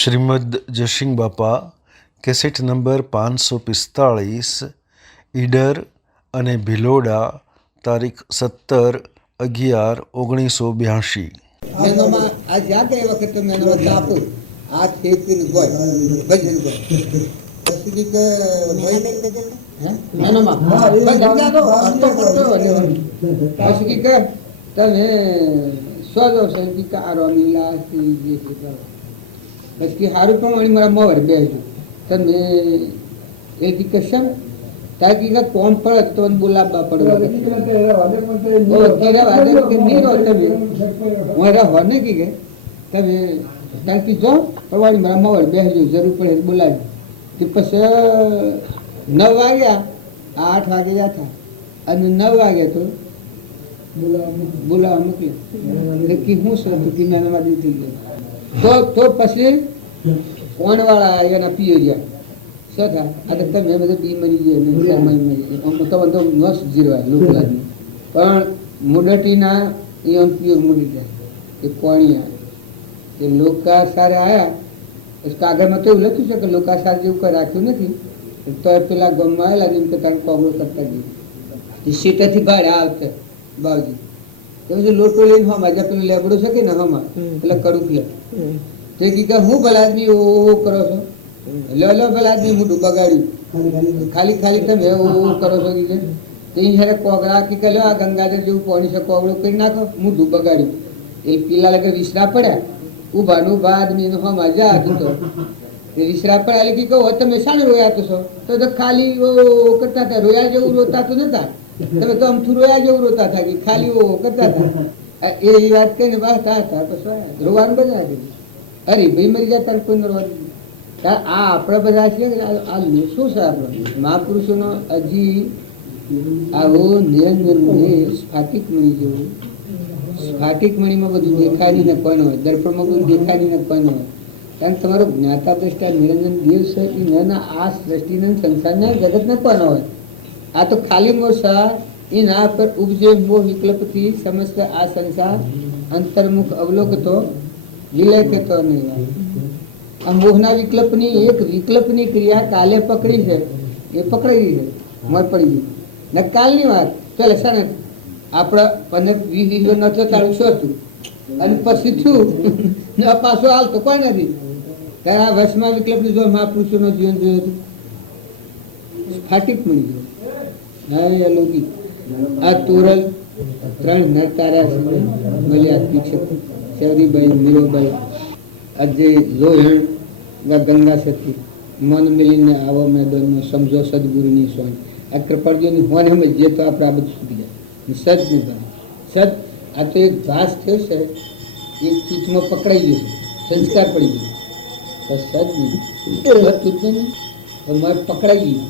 શ્રીમદ જયસિંહ બાપા cassette number 545 Idar અને ભિલોડા તારીખ 17/11/1982। મેનોમાં આ જ્યાં ગઈ વખતે મેનોમાં ચાપુ આ ખેતી ગોય ભજન ગોય પછી કે મેનોમાં ભજન જાતો અર્થો પડતો પછી કે તમે સોજો સંગીત આરો લીલા જે પછી હારું પણ વળી મારા મોર બેસજો તમે એ કશમ તાકી કે કોમ પડે તો બોલાવવા પડે હોને કી કે તમે તાકી જો પ્રવાળી મારા મોર બેસજો જરૂર પડે બોલાવી તે પછી 9 વાગ્યા 8 વાગે જતા અને 9 વાગે તો બોલાવા મોકલે કે હું સર કિનારામાં દીધી ગયો તો પછી કોણ વાળા એના પીએ ગયા સદા આ તમે બધા બી મરી ગયા તો નસ જીરવાય લોકો લાગી પણ મુડટીના એમ પીએ મુડી ગયા એ કોણી એ લોકાસારે આવ્યા પછી કાગળમાં તો એવું લખ્યું છે કે લોકાસાર જેવું કંઈ રાખ્યું નથી તો પેલા ગામમાં આવેલા એમ કે તારે કોગળો કરતા ગયું એ સીટેથી ભાડે આવતા બાવજી તો લોટો લઈને હમા જ્યાં પેલું લેબડો છે કે ને હમા એટલે કડુક લે તે કી હું ભલા આદમી ઓ કરો છો લો ભલા આદમી મોઢું બગાડ્યું ખાલી ખાલી તમે ઓ કરો છો કીધે તે જયારે કોગળા કી કે આ ગંગાજળ જેવું પાણી છે કોગળો કરી નાખો મોઢું બગાડ્યું એ પીલા લગે વિસરા પડ્યા ઉભાનું બા આદમી નો હમા જા તો વિસરા પડ્યા એટલે કી કહો તમે શાને રોયા છો તો ખાલી ઓ કરતા હતા રોયા જેવું રોતા તો નતા તમે તો આમ રોયા જેવું રોતા હતા કે ખાલી ઓ કરતા હતા એ વાત કહીને બહાર હતા પછી રોવાનું બધા દીધું અરે ભાઈ મરી જાય તારે કોઈ નરવા દીધું આ આપણે બધા છે આ શું છે આપણે મહાપુરુષોનો હજી આવો નિરંજન સ્ફાટિક મણી જેવું સ્ફાટિક મણીમાં બધું દેખાડી ને પણ હોય દર્પણમાં બધું દેખાડી ને પણ હોય કારણ તમારો જ્ઞાતા દ્રષ્ટા નિરંજન દેવ છે એ નાના આ સૃષ્ટિના સંસારના જગતને પણ હોય આ તો ખાલી મોસા એના પર ઉપજે મોહ વિકલ્પથી સમસ્ત આ સંસાર અંતર્મુખ અવલોકતો વિલય થતો નહીં આ મોહના વિકલ્પની એક વિકલ્પની ક્રિયા કાલે પકડી છે એ પકડાઈ ગઈ છે મર પડી ગઈ ને કાલની વાત ચાલે સને આપણે 15-20 નતો તાળું શું હતું અને પછી થયું ને પાછો હાલતો કોઈ નથી ત્યારે આ વર્ષમાં વિકલ્પની જો મહાપુરુષોનું જીવન જોયું હતું ફાટિક મળી ગયું હવે અલૌકિક આ તોરલ 3 નર તારા મળ્યા પીછે ચૌધરીભાઈ મીરોભાઈ આજે લોહણ ગંગા સતી મન મિલીને આવો મેદાનમાં સમજો સદગુરુની સોન આ કૃપાળજીની હોન અમે જે તો આપણે આ બધું સુધી જાય સદ નહીં સદ આ તો એક ઘાસ થયો છે એક ચીજમાં પકડાઈ ગયું છે સંસ્કાર પડી ગયો સદ નહીં મારે પકડાઈ ગયું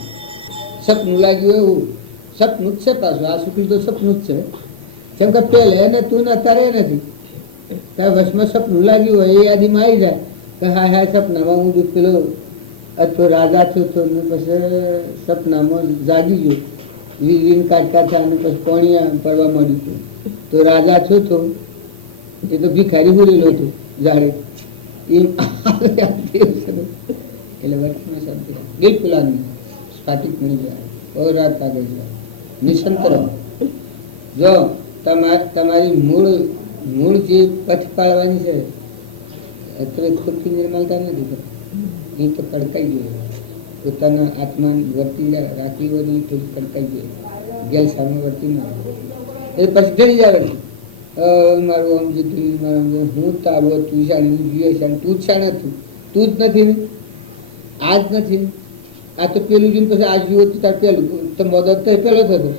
સપનું લાગ્યું એવું સપનું જ છે પાછું આ સુખી તો સપનું જ છે કેમ કે પહેલે એને તું ને અત્યારે નથી ત્યાં વચમાં સપનું લાગ્યું હોય એ યાદીમાં આવી જાય કે હા હા સપનામાં હું પેલો અથવા રાજા થયો તો પછી સપનામાં જાગી ગયો વીર કાઢતા હતા અને પછી પોણિયા પડવા માંડ્યું તો રાજા થયો તો એ તો ભિખારી બોલેલો હતો જાડે એ એટલે વર્તમાં શાંતિ બિલકુલ આની સ્ફાટિક મળી જાય રાત આગળ જાય નિસંતરો જો તમારી મૂળ જે પથ પાડવાની છે અત્યારે ખોટી નિર્મલતા નથી કરતી એ તો કડકાઈ જોઈએ પોતાના આત્મા વર્તી રાખવી હોય ને થોડી કડકાઈ જોઈએ ગેલ સામે વર્તી ના એ પછી ઘડી જાય મારું આમ જીતું મારું હું તારું તું શાણી જીવે શાણ તું જ શાણ હતું તું જ નથી આ જ નથી આ તો પેલું જોઈને પછી આ જીવો તું તાર પેલું તો મદદ તો પેલો થતો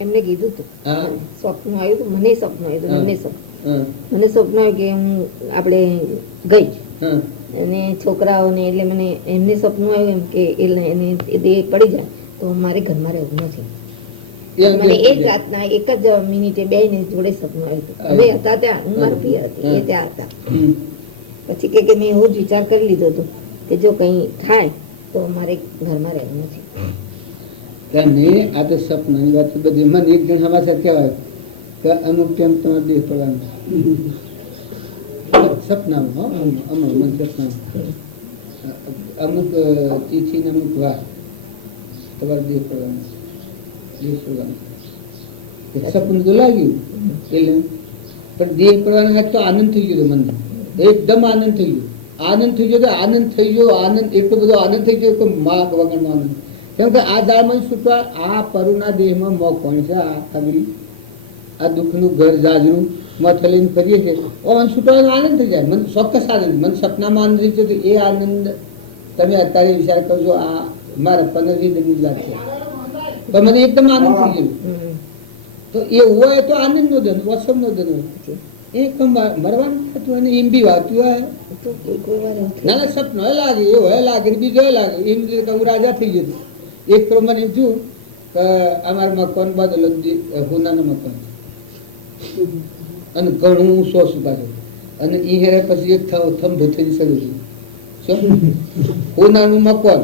એમને કીધું હતું સ્વપ્ન આવ્યું હતું મને સ્વપ્ન આવ્યું મને સ્વપ્ન આવ્યું કે હું આપણે ગઈ અને છોકરાઓને એટલે મને એમને સ્વપ્ન આવ્યું એમ કે એને પડી જાય તો મારે ઘરમાં રહેવું નથી મને એ જ રાતના એક જ મિનિટે બે ને જોડે સપનું આવ્યું હતું અમે હતા ત્યાં હું મારું પિયર હતી એ ત્યાં હતા પછી કે મેં એવો જ વિચાર કરી લીધો હતો કે જો કંઈ થાય તો મારે ઘરમાં રહેવું નથી આ તો સપનાની વાત બધી મને એક જણ હમાસર કહેવાય કે અમુક કેમ તમારે દેહ પડવાનું સપનામાં, હો અમુક મન સપનામાં અમુક તિથિ ને અમુક વાર તમારે દેહ પડવાનું, દેહ પડવાનું સપનું તો લાગ્યું એટલે પણ દેહ પડવાના હાથ તો આનંદ થઈ ગયો મને, એકદમ આનંદ થઈ ગયો. આનંદ થઈ ગયો તો આનંદ થઈ ગયો, આનંદ એટલો બધો આનંદ થઈ ગયો કે માગ વગરનો આનંદ. કેમ કે આ દાળમાં છૂટવા આ પરુના દેહમાં મોં કોણ છે? આ ખબરી આ દુઃખનું ઘર જાજરું મથ લઈને ફરીએ છીએ, ઓન છૂટવાનો આનંદ થઈ જાય. મને ચોક્કસ આનંદ, મને સપનામાં આનંદ થઈ ગયો કે એ આનંદ તમે અત્યારે વિચાર કરજો. આ મારા 15 દિનની જ વાત છે, પણ મને એકદમ આનંદ થઈ ગયો. તો એ હોય તો આનંદ નો ધન, વસમ નો ધન હોય. એક મરવાનું થતું અને એમ બી વાતું હોય નાના સપનો એ લાગે, એ હોય લાગે, બીજો એ લાગે. એમ કે હું રાજા થઈ ગયો. એક પ્રમાણે એમ થયું કે અમારા મકાન બદલો હોનાનું મકાન અને ઘણું ઊંચો છું પાછો, અને એ હેરે પછી એક થંભો થઈ ચડ્યું છું. હોનાનું મકાન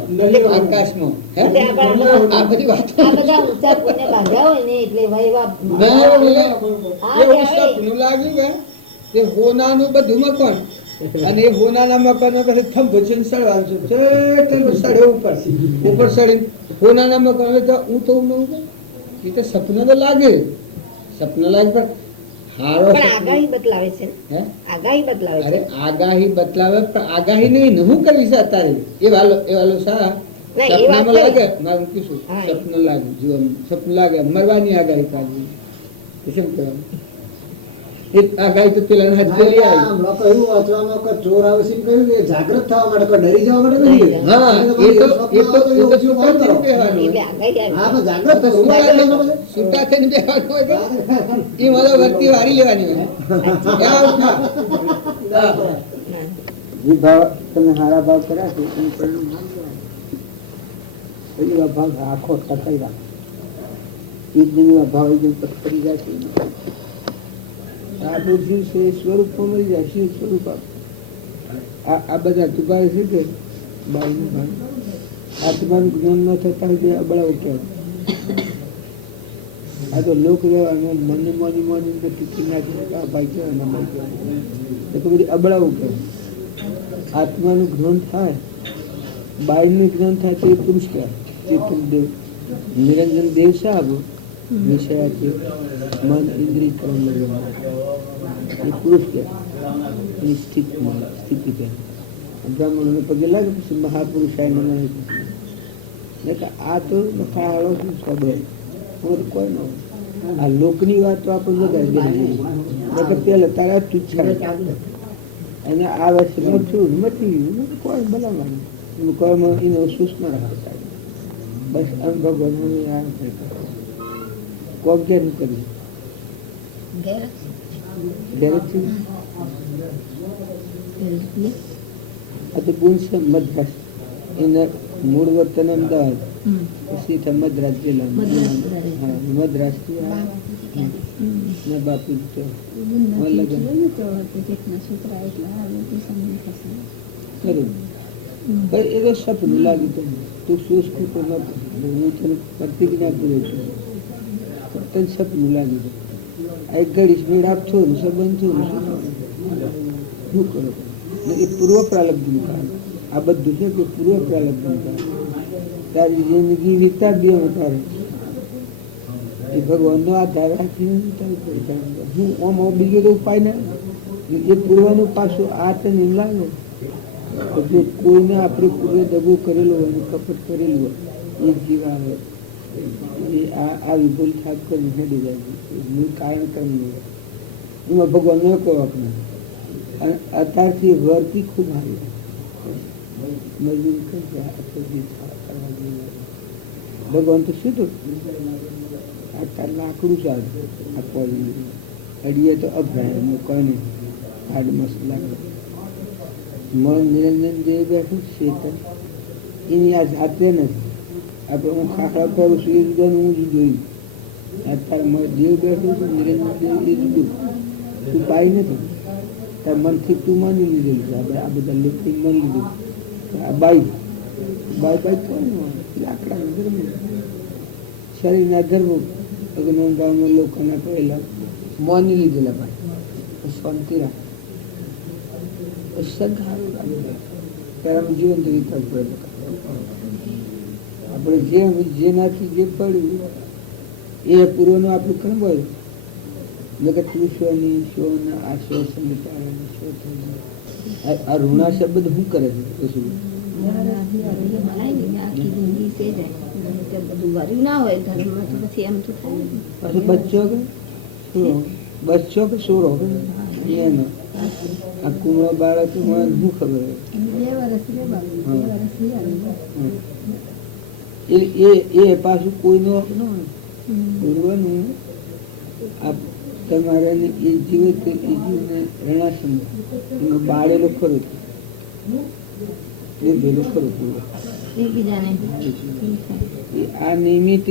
આકાશમાં, આ બધી વાતો એવું સપનું લાગ્યું કે હોનાનું બધું મકાન, અને એ હોનાના મકાન પછી થંભો છે સડવાનું છું, સડે ઉપર સડી હોનાના મકાન. હું તો એ તો સપનું તો લાગે, સપનું લાગે પણ હારો આગાહી બદલાવે છે. આગાહી બદલાવે છે. અરે આગાહી બદલાવે પણ આગાહી નહીં, હું કરીશ અત્યારે એ વાલો સા સપનામાં લાગે. મારું કીધું સપનું લાગે, જીવન સપનું લાગે, મરવાની આગાહી કાઢી શું કહેવાનું? એક આગાહી તો પેલા હાથ પેલી આવી લોકો એવું વાંચવામાં કે ચોર આવે છે કહ્યું કે જાગૃત થવા માટે કોઈ ડરી જવા માટે નથી. હા, એ તો છૂટા થઈને બેહવાનું. એટલે આગાહી હા, પણ જાગૃત થવું છૂટા થઈને બેહવાનું હોય કે એ મારો વર્તી વારી લેવાની હોય. જે ભાવ તમે સારા ભાવ કર્યા છે એનું પરિણામ પહેલી ભાવ આખો ટકાઈ રાખો. એક દિન ભાવ એકદમ પથરી જાય છે. આપણું જીવ છે એ સ્વરૂપમાં મળી જાય, શિવ સ્વરૂપ. આ બધા ટુકાય છે કે બાઈનું ભાન આત્માનું જ્ઞાન ન થતા હોય અબળાઓ કહેવાય. આ તો લોક રહેવાનું મને મોની ટીકી નાખી ભાઈ કહેવાય, તો બધી અબળાઓ કહેવાય. આત્માનું જ્ઞાન થાય, બાઈનું જ્ઞાન થાય તો એ પુરુષ કહેવાય. ચેતન દેવ નિરંજન દેવ સાહેબ વિષયાથી મન ઇન્દ્રિય કર્મ એ પુરુષ કહેવાય. એની સ્થિતિ કહેવાય. બ્રાહ્મણોને પગે લાગે પછી મહાપુરુષાય મને. આ તો હાળો સ્વભાવ કોઈ ન હોય. આ લોકની વાત તો આપણે બધા પેલા તારા તુચ્છા અને આ વર્ષે મઠ્યું મટી ગયું કોઈ બનાવવાનું એનું કર્મ એનો સૂક્ષ્મ રાખતા બસ આમ ભગવાન આ કોક જેનું કર્યું આ તો ગુણ છે મદ્રાસ. એના મૂળ વર્તન અમદાવાદ, પછી મદ્રાસ જિલ્લા મદ્રાસ બાપુ એ તો સપનું લાગ્યું તમને. તું શું હું તને પ્રતિજ્ઞા પૂરું છું, તને સપનું લાગ્યું. આ એક ઘડી મેળ આપશો ને સંબંધ છો ને શું કરો? એ પૂર્વ પ્રાલબ્ધનું કારણ. આ બધું છે કે પૂર્વ પ્રાલબ્ધનું કારણ. તારી જિંદગી વિતા બે તારે એ ભગવાનનો આધાર રાખીને હું આમ બીજો તો ઉપાય ના. એ પૂર્વનું પાછું આ તને એમ લાગે જો કોઈને આપણે પૂર્વે દગો કરેલો હોય ને કપટ કરેલું હોય એ જીવા હોય એ આ વિભૂલ થાપ કરીને હેડી જાય મૂળ કારણ કર્મ નહીં હોય એમાં ભગવાનનો એક વાક નથી. અને અત્યારથી વર્તી ખૂબ હારી મજૂરી કરી ભગવાન તો શું તો આ લાકડું છે આ પોલી અડીએ તો અભરાય કોઈ નહીં હાડ મસ્ત લાકડું. મન નિરંજન જે બેઠું ચેતન એની આ જાતે નથી. આપણે હું ખાખરા પહેરું છું એ જુદા હું જ જોયું. અત્યારે દેવ બેઠું છું નિરંજન દેવ એ જુદું. તું પાઈ નથી તાર મનથી તું માની લીધેલું છે. આપણે આ બધા લોકોથી માની લીધું. આ બાઈ કોઈ લાકડાના ધર્મ શરીરના ધર્મ ગામમાં લોકોના કહેલા મોની લીધેલા ભાઈ શાંતિ રાખે સદ સારું રાખે ત્યારે અમે જીવન રીતે આપણે જેનાથી જે પડ્યું એ પૂર્વનું આપણું કર્મ હોય નકર તું શોની શોન આશ્વાસન આ ઋણા શબ્દ શું કરે છે પછી બચ્ચો કે સોરો એનો આ કુમળો બાળક શું ખબર એ પાછું કોઈનો પૂર્વનું તમારે એ જીવત એ જીવને રણાસન એનો બાળેલો ખરો એ ભેલો ખરો પૂરો આ નિમિત્ત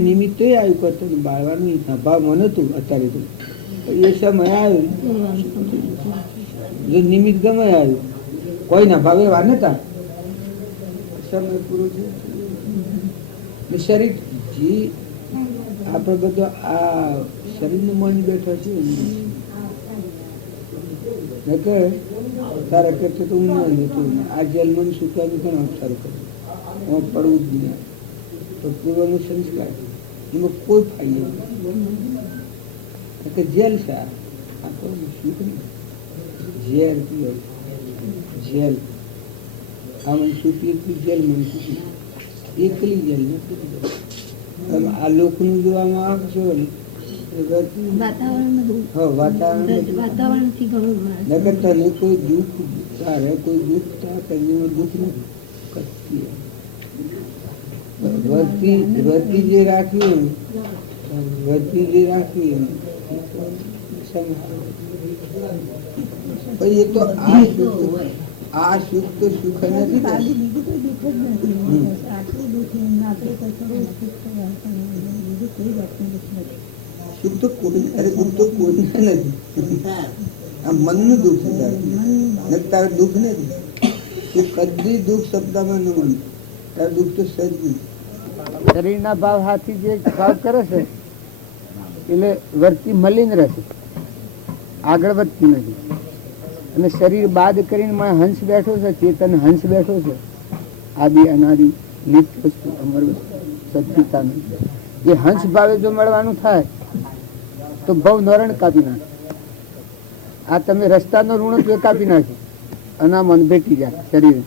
નિમિત્ત આવ્યું કરતો બાળવાનું અભાવમાં નતું અત્યારે તો એ સમય આવ્યો જો નિમિત્ત ગમે આવ્યું કોઈના ભાવ એવા નતા સમય પૂરો છે શરીર જે આપણે બધો આ શરીરનું મન બેઠો છે નકર તારા કરતા તો હું નતું આ જેલ મન સુકાનું ઘણું સારું કર્યું પડવું જ નહીં તો પૂર્વનું સંસ્કાર એમાં કોઈ ફાયદો નહીં જેલ છે આ તો સુખ નહીં જેલ પીવો જેલ આ મને સુખી એટલું જેલ મને સુખી એકલી જેલ નથી આ લોકનું જોવામાં આવશો ને તને કોઈ દુઃખ તારે કોઈ દુઃખ દુઃખ નથી વર્તી જે રાખવી પછી એ તો આ સુખ તો સુખ નથી સુખ તો કોઈ અરે દુઃખ તો કોઈ નથી આ મનનું દુઃખ છે તારે દુઃખ નથી તું કદી દુઃખ શબ્દમાં ન મન તારે દુઃખ તો સજ નહીં શરીરના ભાવ હાથી જે ભાવ કરે છે એટલે વર્તી મલિન રહેશે આગળ વધતી નથી અને શરીર બાદ કરીને હંસ બેઠો છે ચેતન હંસ બેઠો છે આદિ અનાદિ નિત્ય વસ્તુ અમર વસ્તુ સદપિતાનું એ હંસ ભાવે જો મળવાનું થાય તો ભવ નરણ કાપી નાખે આ તમે રસ્તાનો ઋણ કાપી નાખે અને આ મન ભેટી જાય શરીર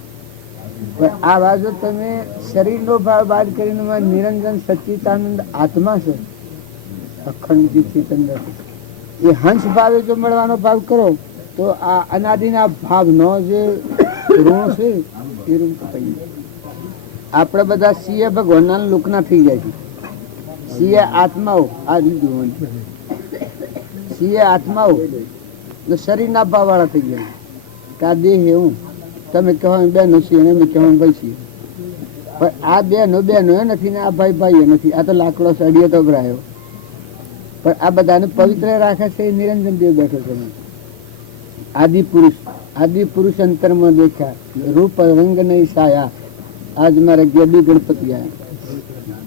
આ બાજુ તમે શરીરનો ભાવ બાદ કરીને નિરંજન સચ્ચિદાનંદ આત્મા છે અખંડ જે ચેતન એ હંસ ભાવે જો મળવાનો ભાવ કરો તો આ અનાદિના ભાવનો જે ઋણ છે એ ઋણ કપાઈ આપણે બધા સીએ ભગવાનના લોકના થઈ જાય છે સીએ આત્માઓ આ લીધું સીએ આત્માઓ શરીરના ભાવ વાળા થઈ ગયા કે આ દેહ એવું તમે કહો બેનો છીએ અને અમે કહો ભાઈ છીએ પણ આ બેનો એ નથી ને આ ભાઈ એ નથી આ તો લાકડો સળીએ તો ભરાયો પણ આ બધાને પવિત્ર રાખે છે એ નિરંજન દેવ બેઠો છે આદિ પુરુષ અંતરમાં દેખ્યા રૂપ રંગ નહીં સાયા આજ મારા ગેબી ગણપતિ આયા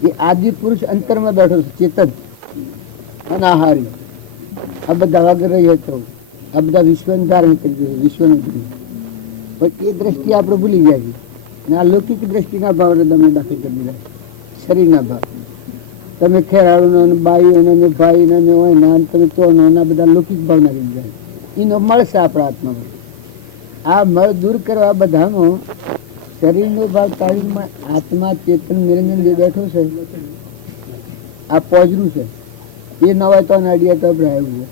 એ આદિ પુરુષ અંતરમાં બેઠો છે ચેતન અનાહારી આ બધા વગર રહી હતો આ બધા વિશ્વને ધારણ કરી દીધું વિશ્વનું પણ એ દ્રષ્ટિ આપણે ભૂલી ગયા છીએ અને આ લૌકિક દ્રષ્ટિના ભાવ તમે દાખલ કરી દીધા શરીરના ભાવ તમે ખેરાળુનો બાઈઓનો ને ભાઈનો ને હોય ને તમે તોનો આ બધા લૌકિક ભાવ નાખી દીધા એનો મળશે આપણા આત્મામાં આ મળ દૂર કરવા બધાનો શરીરનો ભાવ તાળીમાં આત્મા ચેતન નિરંજન જે બેઠો છે આ પોજરું છે એ ન હોય તો નાડિયા તો આવ્યું છે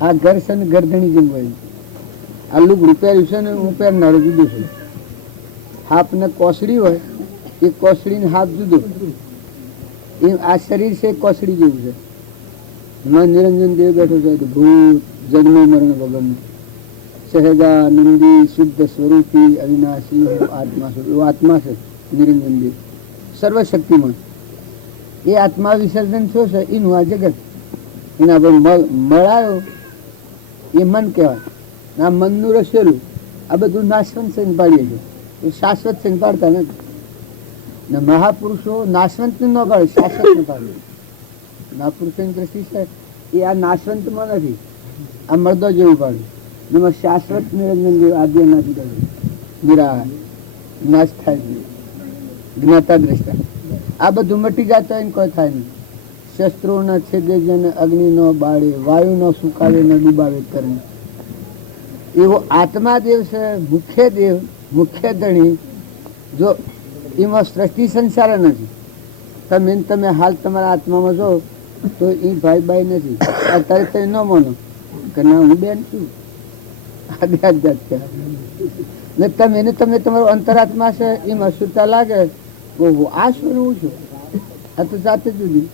આ ઘર છે ને ગરદણી જેમ હોય આ લુગડું પહેર્યું છે ને હું પહેરનારો જુદું છે હાફ ને કોસડી હોય એ કોસડી ને હાફ જુદું એ આ શરીર છે કોસડી જેવું છે નિરંજન દેવ બેઠો છે ભૂત જન્મ મરણ વગરનું સહેજાનંદી શુદ્ધ સ્વરૂપી અવિનાશી આત્મા સ્વરૂપ આત્મા છે નિરંજન દેવ સર્વશક્તિમાં એ આત્મા વિસર્જન શું છે એનું આ જગત એના મળાયો એ મન કહેવાય આ મનનું રસેલું આ બધું નાશવંત છે પાડીએ છીએ એ શાશ્વત છે પાડતા નથી ને મહાપુરુષો નાશવંત ન પાડે શાશ્વત ન પાડે મહાપુરુષોની દ્રષ્ટિ છે એ એ આ નાશવંતમાં નથી, આ મર્દો જેવું પાડ્યું. એમાં શાશ્વત નિરંજન દેવ આદ્ય નથી નિરાહાર નાશ થાય છે, જ્ઞાતા દ્રષ્ટા. આ બધું મટી જતો હોય ને કોઈ થાય નહીં. શસ્ત્રો ન છેદે જન અગ્નિ નો બાળે, વાયુ નો સુકાવે ન ડૂબાવે તરણ. એવો આત્મા દેવ છે, મુખ્ય દેવ, મુખ્ય ધણી. જો એમાં સૃષ્ટિ સંસાર નથી. તમે હાલ તમારા આત્મામાં જો તો એ ભાઈ બાઈ નથી. અત્યારે તમે ન માનો કે ના હું બેન છું, ને તમે તમારો અંતરાત્મા છે એમાં સુરતા લાગે, આ શું હું છું, આ તો જાતે જુદી,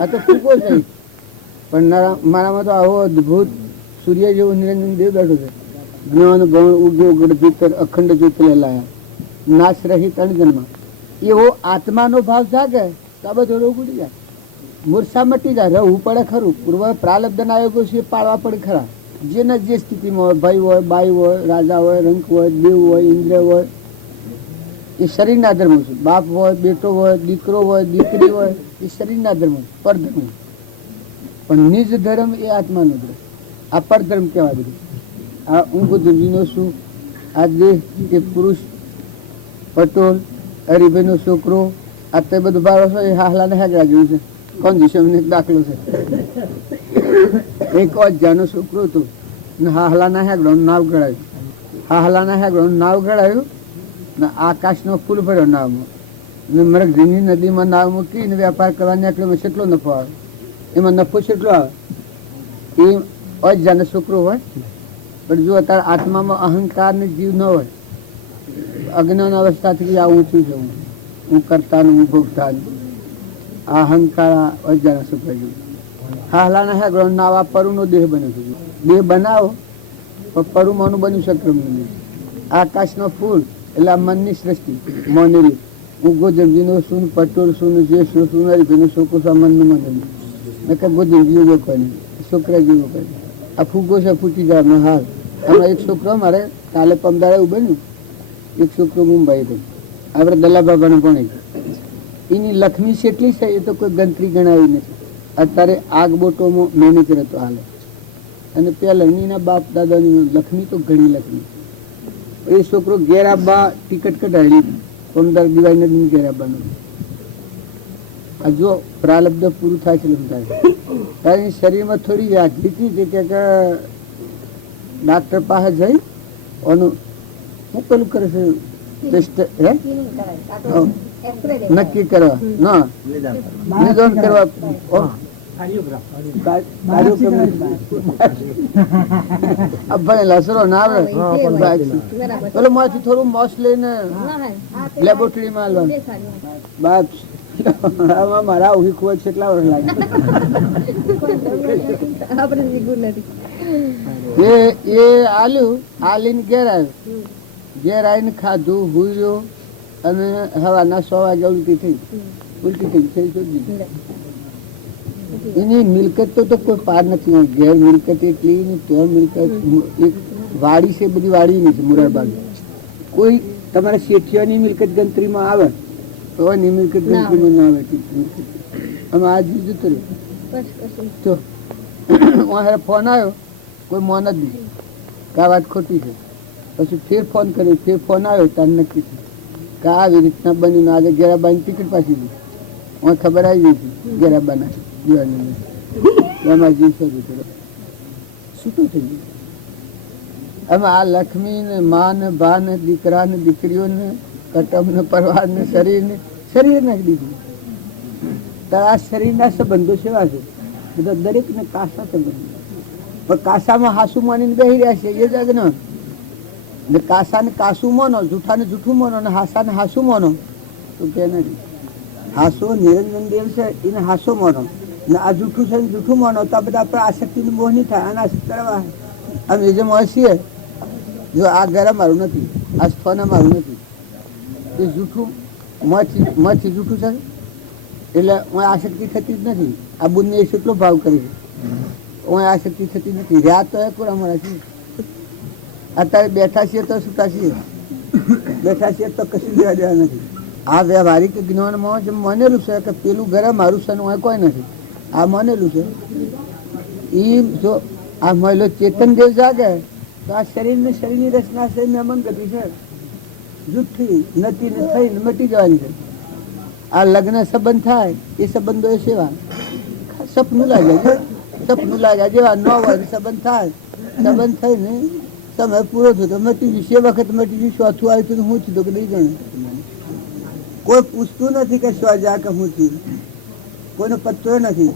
આ તો ફૂકો છે. પણ મારામાં તો આવો અદભુત સૂર્ય જેવો નિરંજન દેવ બેઠો છે. જ્ઞાન ગૌણ ઉગ્યો ગઢ ભીતર અખંડ જ્યોતિલે લાયા, નાશ રહિત અણજન્મા. એવો આત્માનો ભાવ જાગે તો આ બધો રોગ ઉડી જાય, મૂર્છા મટી જાય. રહેવું પડે ખરું, પૂર્વ પ્રાલબ્ધના આયોગો છે પાળવા પડે ખરા. જેના જે સ્થિતિમાં હોય, ભાઈ હોય, બાઈ હોય, રાજા હોય, રંક હોય, દેવ હોય, ઇન્દ્ર હોય, એ શરીરના ધર્મ છે. બાપ હોય, બેટો હોય, દીકરો હોય, દીકરી હોય, એ શરીરના ધર્મ, પરધર્મ. પણ નિજ ધર્મ એ આત્માનો ધર્મ, આ પરધર્મ કહેવાય. બધું આ હું બુદ્ધિનો છું. આ દેહ એ પુરુષ, પટોલ, હરિભાઈનો છોકરો, આ તે બધું બાળો છે એ હાહલાને હેગડા જેવું છે. કોણ દિશા દાખલો છે. એક અજાનો છોકરો હતો ને હાહલાના હેગડાનું નાવ ગળાયું. હાહલાના હેગડાનું નાવ ગળાયું ને આકાશનો ફૂલ ભર્યો નાવમાં, ને મરઘની નદીમાં નાવ મૂકીને વેપાર કરવા નીકળ્યો. કેટલો નફો આવે એમાં, નફો કેટલો આવે એ અજાનો છોકરો હોય. પણ જો અત્યારે આત્મામાં અહંકાર ને જીવ ન હોય, અજ્ઞાન અવસ્થાથી આ ઊંચું છે, હું કરતા હું ભોગતા, આ અહંકાર અજાના છોકરા જેવું. હાહલાના હેગડો નાવ આ પરુનો દેહ બને છે. દેહ બનાવો પણ પરુમાનું બન્યું શકમ નહીં. આકાશનો ફૂલ એટલે આ મનની સૃષ્ટિ મોનેલી. હું ગોજમજીનો શું, પટોળ શું, જે શું હરીફીનું છોકરું છું, આ મનનું મને નકર ગોજમજી જેવો કોઈ નહીં, છોકરા જેવો કોઈ. આ ફૂગો છે ફૂટી જાય હમણાં હાલ. હમણાં એક છોકરો મારે કાલે પમદારે એવું બન્યું, એક છોકરો મુંબઈ ગયો, આપણે દલાબાબાને પણ એની લક્ષ્મી કેટલી છે એ તો કોઈ ગણતરી ગણાવી નથી. અત્યારે આગ બોટોમાં મેનેજર હતો હાલે, અને પેલા એના બાપ દાદાની લક્ષ્મી તો ઘણી લક્ષ્મી. એ છોકરો ગેરાબા ટિકિટ કઢાવી 15 દિવાળી નદી ગેરાબાનું. આ જો પ્રાલબ્ધ પૂરું થાય છે તારી શરીરમાં થોડી યાદગીરી છે કે ડાક્ટર પાસે જઈ એનું શું પેલું કરે છે ટેસ્ટ હે નક્કી કરવા ના નિદાન કરવા લસરો ના આવે પેલો માંથી થોડું મોસ લઈને લેબોરેટરીમાં હાલવાનું બાપ. મારા ઉહી ખુબ કેટલા વર્ષ લાગે એ આલ્યું આલીને ઘેર આવ્યું. ઘેર આવીને ખાધું, હુર્યો અને હવાના 100 વાગે ઉલટી થઈ એની મિલકત તો કોઈ પાર નથી. ઘેર મિલકત એટલી ને ત્યાં મિલકત એક વાડી છે, બધી વાડી ની છે મુરારબાગ. કોઈ તમારા શેઠિયાની મિલકત ગણતરીમાં આવે તો એની મિલકત ગણતરીમાં ના આવે. અમે આ જુદું કર્યું તો ફોન આવ્યો, કોઈ મોન જ નહીં કે આ વાત ખોટી છે. પછી ફેર ફોન કર્યો, ફેર ફોન આવ્યો તાર નક્કી કે આવી રીતના બન્યું. આજે ગેરાબાની ટિકિટ પાછી હતી, મને ખબર આવી ગઈ હતી ગેરાબાના દિવાળી એમાં જીવ શરૂ કર્યો, છૂટું થઈ ગયું. અમે આ લક્ષ્મી ને મા ને બા ને દીકરા ને દીકરીઓને કટમ ને પરવાર ને શરીર નાખી દીધું. તારા આ શરીરના સંબંધો સેવા છે બધા, દરેક ને કાસા સંબંધો. પણ કાસામાં હાસુ માનીને બેસી રહ્યા છે એ જ અજ્ઞાન. ને કાસા ને કાસું માનો, જૂઠા ને જૂઠું માનો, ને હાસા ને હાસું માનો તો કે નથી. હાસો નિરંજન દેવ છે એને હાસો માનો, ને આ જૂઠું છે ને જૂઠું માનો તો આ બધા આપણે આસક્તિનું મોહ નહીં થાય. આને આસક્ત કરવા આમ એ જે મળશીએ જો આ ગરમ મારું નથી, આ સ્થાન મારું નથી, એ જૂઠું મથી જૂઠું છે એટલે હું આસક્તિ થતી જ નથી. આ બુદ્ધને એ કેટલો ભાવ કરે છે, હું આસક્તિ થતી નથી. રહ્યા તો એ પૂરા મારા છે. અત્યારે બેઠા છીએ તો છૂટા છીએ, બેઠા છીએ તો કશું દેવા દેવા નથી. આ વ્યવહારિક જ્ઞાનમાં જે માનેલું છે કે પેલું ઘરે મારું છે કોઈ નથી, આ માનેલું છે એ જો આ મહિલો ચેતન દેવ જાગે તો આ શરીરની રચના છે મહેમાન ગતિ છે, જુઠ્ઠી નથી ને થઈને મટી જવાની છે. આ લગ્ન સંબંધ થાય એ સંબંધો એ સેવા સપનું લાગ્યા જેવા ન હોય સંબંધ થાય, સંબંધ થઈને સમય પૂરો થયો તો મટી ગયું. સે વખત મટી ગયું. ચોથું આવ્યું તો હું થયું કે નહીં ગણું. કોઈ પૂછતું નથી કે સ્વ જા કે હું થયું, કોઈનો પત્તો નથી.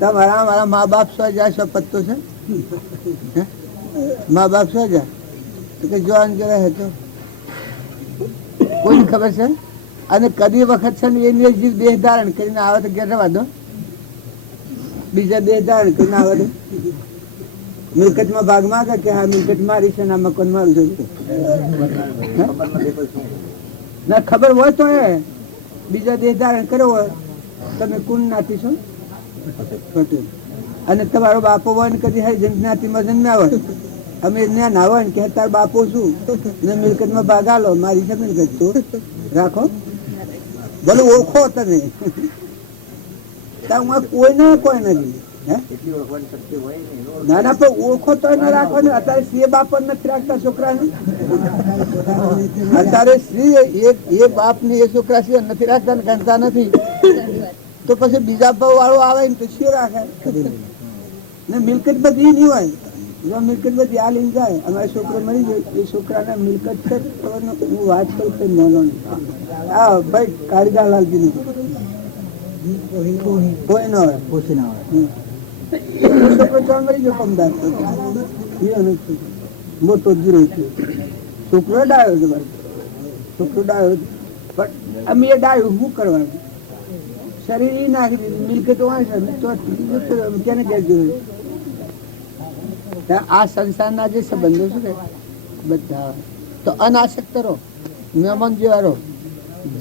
તમારા મારા મા બાપ સ્વ જા સ્વ પત્તો છે? મા બાપ સ્વ જા તો કે જવાન કરે હે તો કોઈને ખબર છે? અને કદી વખત છે ને એને જીવ દેહ ધારણ કરીને આવે તો ઘેર રહેવા દો, બીજા દેહ ધારણ કરીને આવે તો મિલકતમાં ભાગ માંગે કે હા મિલકત મારી છે ના મકાન મારું છે. ના ખબર હોય તો એ બીજા દેહ ધારણ કર્યો હોય તમે કોણ જ્ઞાતિ છો? પટેલ. અને તમારો બાપો હોય ને કદી હરિજન જ્ઞાતિમાં જન્મ્યા હોય, અમે જ્ઞાન આવે ને કે તાર બાપો શું ને મિલકતમાં ભાગ આલો મારી છે મિલકત તો રાખો, ભલે ઓળખો તમે. કોઈ નથી ના ના પણ ઓળખો તો ના રાખો ને. અત્યારે શ્રી બાપ નથી રાખતા છોકરાને. અત્યારે શ્રી એ બાપ ને એ છોકરા શ્રી નથી રાખતા ને ગણતા નથી, તો પછી બીજા ભાવ વાળો આવે ને તો શું રાખે ને? મિલકત બધી નહીં હોય. જો મિલકત બધી આ લઈને જાય, અમારો છોકરો મળી ગયો એ છોકરાને મિલકત છે હું વાત કરું કઈ મોનો નહીં. હા ભાઈ કાળીદાર લાલજી નું કોઈ ના હોય, છોકરો ચાલ મરી ગયો કમદાર મોટો જીરો થયો. છોકરો ડાયો છે ભાઈ, છોકરો ડાયો પણ અમે એ ડાયું શું કરવાનું? શરીર એ નાખી દીધું, મિલકતો વાંચે તો તેને ઘેર જોયું. આ સંસારના જે સંબંધો છે ને બધા તો અનાસક્ત રહો, મહેમાન જેવા રહો.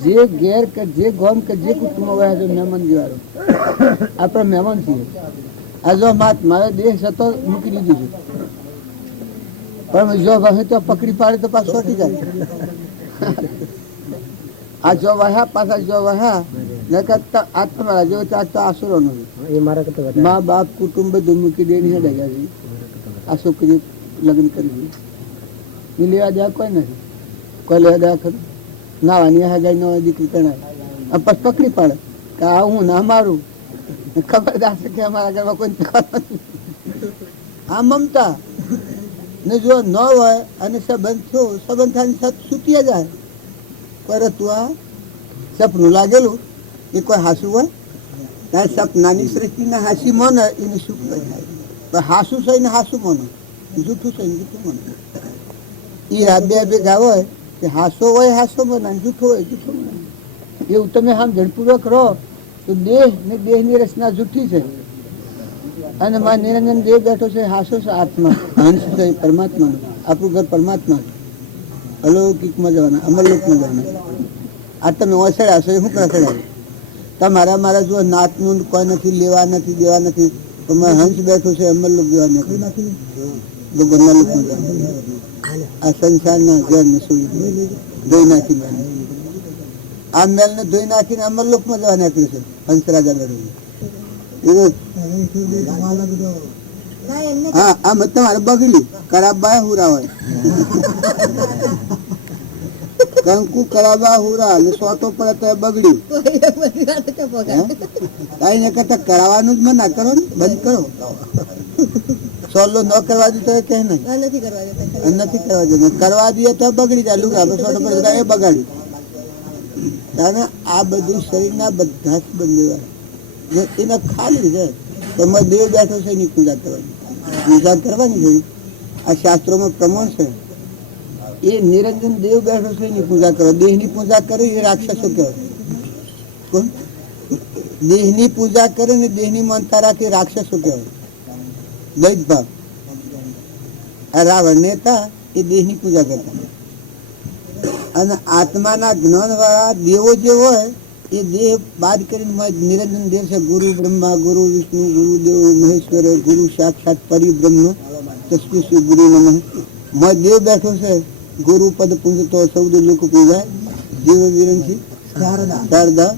જે ઘેર કે જે ગોમ કે જે કુટુંબ હોય છે મહેમાન જેવા રહો. આપણે મહેમાન છીએ. આ જો મારે દેહ સતો મૂકી દીધું છે, પણ જો વહે તો પકડી પાડે તો પાછું છોટી જાય. આ જો વહ્યા પાછા જો વહ્યા ન કરતા આ તમારા જેવો ચાક તો આસુરો નો મા બાપ કુટુંબ બધું મૂકી દઈને હેડા છે. આ છોકરી લગ્ન કરી એ લેવા દેવા કોઈ નથી, કોઈ લેવા દેવા ખરું નાવાની હગાઈ નવા દીકરી કણાય પછી પકડી પાડે કે આ હું ના મારું. ખબરદાર છે કે અમારા ઘરમાં કોઈ નથી. આ મમતા ને જો ન હોય અને સંબંધ થયો, સંબંધ થાય છૂટી જાય. પરંતુ આ સપનું લાગેલું એ કોઈ હાસું હોય ત્યારે સપનાની સૃષ્ટિને હાસી મોને એની સુખ થાય. પણ હાસું થઈને હાસું મોનો, જૂઠું થઈને જૂઠું મોનો. એ બે ભેગા હોય કે હાસો હોય હાસો મોના, જૂઠો હોય જૂઠો મોના. એવું તમે આમ જડપૂર્વક રહો તો દેહ ને દેહની રચના જૂઠી છે. અને માં નિરંજન દેહ બેઠો છે હાસો છે આત્મા, હંસ છે પરમાત્માનો. આપણું ઘર પરમાત્મા અલૌકિકમાં જવાના, અમરલોકમાં જવાના. આ તમે ઓસડ્યા છો એ શું કરે ચડાવે? તમારા મારા જો નાતનું કોઈ નથી, લેવા નથી, દેવા નથી. હંસ બેઠો છે અમરલોક જવા નથી, લોકમાં જવાના. આ સંસારના ઘરને સુઈ ધોઈ નાખી આ મેલ ને ધોઈ નાખીને અમરલોકમાં જવા નાખ્યું છે હંસ રાજા બેઠો. હા આમ તમારે બગડી કરાબા હુરા હોય, કંકુ કરાબા હુરા ને સોટો પડે તો બગડ્યું. કઈ ને કરતા કરાવવાનું જ મના કરો ને, બંધ કરો. સોલો ન કરવા દે તો કે નથી કરવા દે, કરવા દઈએ તો બગડી જાય. લુગડા સોટો પડે એ બગાડ્યું. આ બધું શરીરના બધા જ બંધ એને ખાલી છે. તમે દેવ બેઠો છે એની પૂજા કરવાની, પૂજા કરવાની છે. આ શાસ્ત્રોમાં પ્રમાણ છે. એ નિરંજન દેવ બેઠો છે એની પૂજા કરો. દેહની પૂજા કરે એ રાક્ષસો કહેવાય. કોણ? દેહની પૂજા કરે ને દેહની માનતા રાખે રાક્ષસો કહેવાય, દૈત ભાવ. આ રાવણ નેતા એ દેહની પૂજા કરતા. અને આત્માના જ્ઞાન વાળા દેવો જે હોય એ દેહ બાદ કરીને નિરંજન દેવ છે. ગુરુ બ્રહ્મા, ગુરુ વિષ્ણુ, ગુરુ દેવ મહેશ્વર, ગુરુ સાક્ષાત પરિબ્રહ્મ તસ્मै શ્રી ગુરુ નમઃ. દેવ બેઠો છે. ગુરુ પદ પૂજતો સૌદ લોક પૂજાય. જીવ વિરંથી શારદા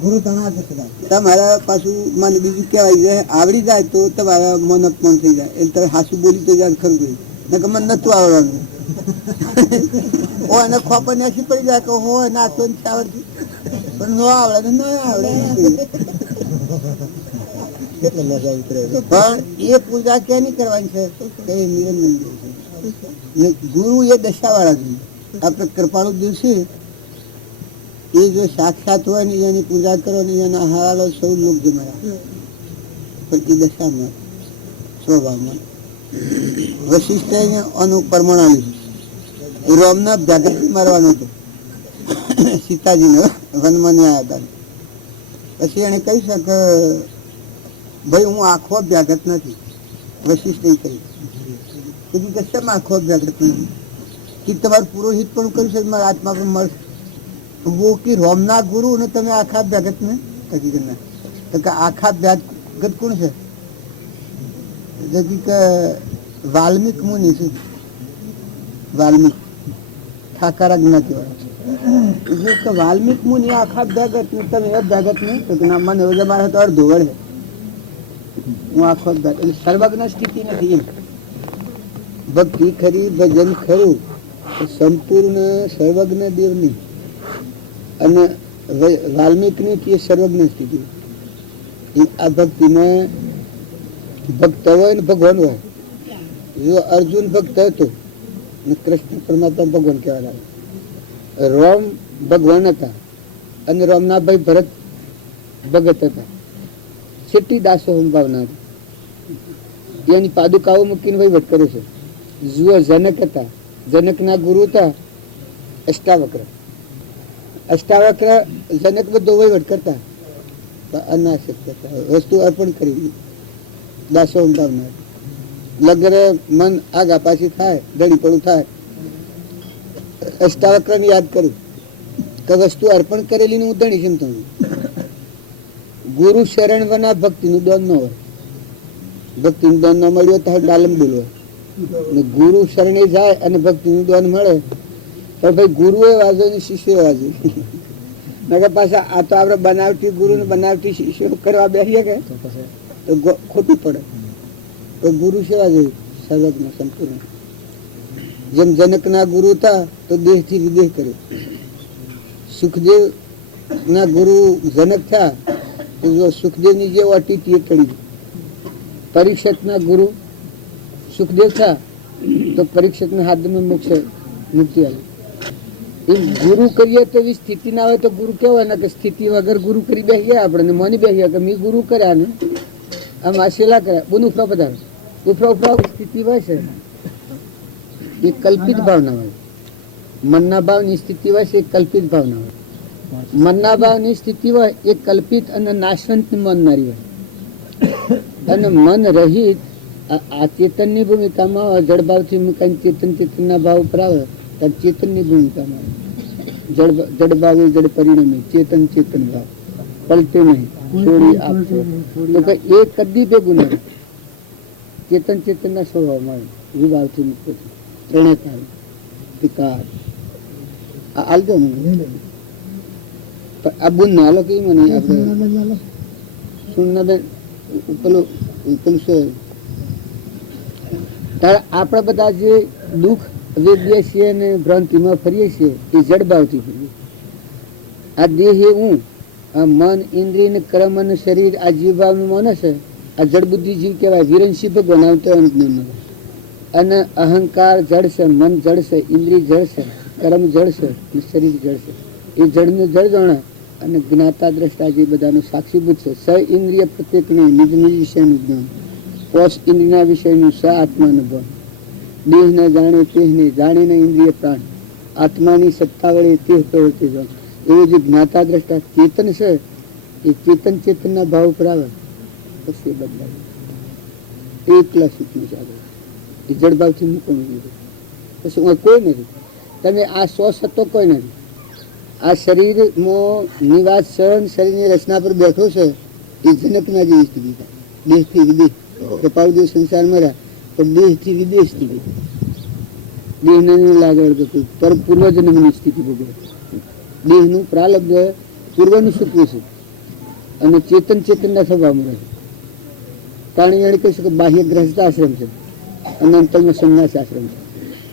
તમારા પાછું મને બીજું કહેવાય છે આવડી જાય તો તમારા મન અપમાન થઈ જાય એટલે તમે હાસું બોલી તો જાય ખરું ગયું ને મને નતું આવડવાનું ઓ એને ખોપર નાખી પડી જાય કે હો નાખતો નથી આવડતું પણ ન આવડે ન આવડે પણ એ પૂજા ક્યાંની કરવાની છે નિરંજન દેવ છે ગુરુ એ દશાવાળા છે આપણે કૃપાળુ દિવસે એ જો સાક્ષાત હોય ને એની પૂજા કરો ને એના હારાલો સૌ લોક જમાયા પણ એ દશામાં સ્વભાવમાં વશિષ્ઠ અનુ પરમાણ રોમના ભ્યાગત મારવાનો હતો સીતાજીને વનમાં આવ્યા હતા પછી એને કહી શકે ભાઈ હું આખો ભ્યાગત નથી વશિષ્ઠ કહી કીધું કે શેમ આખો ભ્યાગત નથી કે તમારું પુરોહિત પણ કર્યું છે મારા આત્મા પણ મળશે वो कि रोमना गुरु ने તમે આખા ભગત ને કદી કરના તો કે આખા ભગત કોણ છે જકી કે વાલ્મીક મુનિ છે વાલ્મીક ઠાકરા જ્ઞાતિ એટલે કે વાલ્મીક મુનિ આખા ભગત ને તમે એ ભગત ને તો ના મને રોજ મારે તો અડધો વળે હું આખો ભગત એટલે સર્વજ્ઞ સ્થિતિ નથી એમ ભક્તિ ખરી ભજન ખરું સંપૂર્ણ સર્વજ્ઞ દેવની અને વાલ્મીકની એ સર્વજ્ઞ સ્થિતિ આ ભક્તિમાં ભક્ત હોય ને ભગવાન હોય જો અર્જુન ભક્ત હતો ને કૃષ્ણ પરમાત્મા ભગવાન કહેવાય રોમ ભગવાન હતા અને રોમના ભાઈ ભરત ભગત હતા છેટી દાસો સંભાવના હતી એની પાદુકાઓ મૂકીને વહીવટ કર્યો છે જુઓ જનક હતા જનકના ગુરુ હતા અષ્ટાવક્ર અષ્ટાવક્ર જનક બધો વહીવટ કરતા અનાશક કરતા વસ્તુ અર્પણ કરી દાસો ભાવના લગરે મન આગા પાછી થાય ધણી પડું થાય અષ્ટાવક્ર ને યાદ કર્યું કે વસ્તુ અર્પણ કરેલી હું ધણી છે તમે ગુરુ શરણ વના ભક્તિ નું દોન ન હોય ભક્તિ નું દોન ન મળ્યું તો ડાલમ ડૂલ હોય ગુરુ શરણે જાય અને ભક્તિ નું દોન મળે પણ ભાઈ ગુરુ એ વાંધો ને શિષ્યો વાંધો નગર પાછા આ તો આપડે બનાવટી ગુરુ ને બનાવટી શિષ્યો કરવા બેસીએ કે તો ખોટું પડે તો ગુરુ સેવા જેવી સર્વજ્ઞ સંપૂર્ણ જેમ જનક ના ગુરુ હતા તો દેહ થી વિદેહ કર્યો સુખદેવ ના ગુરુ જનક થયા તો સુખદેવ ની જે અટી તે કરી પરીક્ષિત ના ગુરુ સુખદેવ થયા તો પરીક્ષિત ના હાથમાં મોક્ષ મુક્તિ આવી એમ ગુરુ કરીએ તો એવી સ્થિતિ ના હોય તો ગુરુ કેવાય ને કે સ્થિતિ વગર ગુરુ કરી બેસીએ આપણે મની બેસીએ કે મેં ગુરુ કર્યા ને આમ આશેલા કર્યા બધું ઉફરા પધારે ઉફરા સ્થિતિ હોય છે એ કલ્પિત ભાવના હોય મનના ભાવની સ્થિતિ હોય છે એ કલ્પિત ભાવના હોય મનના ભાવની સ્થિતિ હોય એ કલ્પિત અને નાશવંત મનનારી હોય અને મન રહિત આ ચેતનની ભૂમિકામાં જડભાવથી મૂકાઈને ચેતનના ભાવ ઉપર આવે તો ચેતનની ભૂમિકામાં જડ ભાવે જડ પરિણમે ચેતન ભાવ પલટે નહીં છોડી આપશો તો કે એ કદી ભેગું નહીં ચેતનના સ્વભાવમાં વિભાવથી મુક્ત ત્રણેતા વિકાર આલજો ને આ બુન ના હાલો કે મને આપણે સુનનાબેન પેલું શું આપણે બધા જે દુઃખ વેદીએ છીએ ને ભ્રાંતિમાં ફરીએ છીએ એ જડભાવથી ફરીએ આ દેહ એ હું આ મન ઇન્દ્રિય ને કર્મ અને શરીર આ જીવ ભાવનું મન છે આ જડ બુદ્ધિ જીવ કહેવાય વિરંશી ભગવાન આવતો અને અહંકાર જડ છે મન જડ છે ઇન્દ્રિય જડ છે કર્મ જડ છે અને શરીર જડ છે એ જડને જડ જાણે અને જ્ઞાતા દ્રષ્ટા જે બધાનું સાક્ષીભૂત છે સ ઇન્દ્રિય પ્રત્યેકનું નિજ નિજ વિષયનું જ્ઞાન કોષ ઇન્દ્રિયના વિષયનું સ આત્માનું ભાન દેહને જાણે તેહને જાણીને ઇન્દ્રિય પ્રાણ આત્માની સત્તા વડે તે પ્રવૃત્તિ જાણ એવું જે જ્ઞાતા દ્રષ્ટા ચેતન છે એ ચેતનના ભાવ ઉપર આવે પછી બદલાય એકલા સુખનું ચાલે એ જડભાવથી મૂકવાનું નથી પછી કોઈ નથી તમે આ સત્તો કોઈ નથી આ શરીરમાં નિવાસ શરીરની રચના પર બેઠો છે એ જનકના જેવી સ્થિતિ થાય દેહથી વિદેહ કપાળ દેવ સંસારમાં રહ્યા તો દેહથી વિદેશ સ્થિતિ દેહને લાગે પર પૂર્વજન્મની સ્થિતિ ભોગવે દેહનું પ્રાલબ્ધ પૂર્વનું સૂચવે છે અને ચેતન ચેતનના સ્વભાવમાં રહે છે. કારણ એને કહી શકે બાહ્ય ગ્રહસ્થ આશ્રમ છે અને અંતરમાં સંન્યાસ આશ્રમ છે.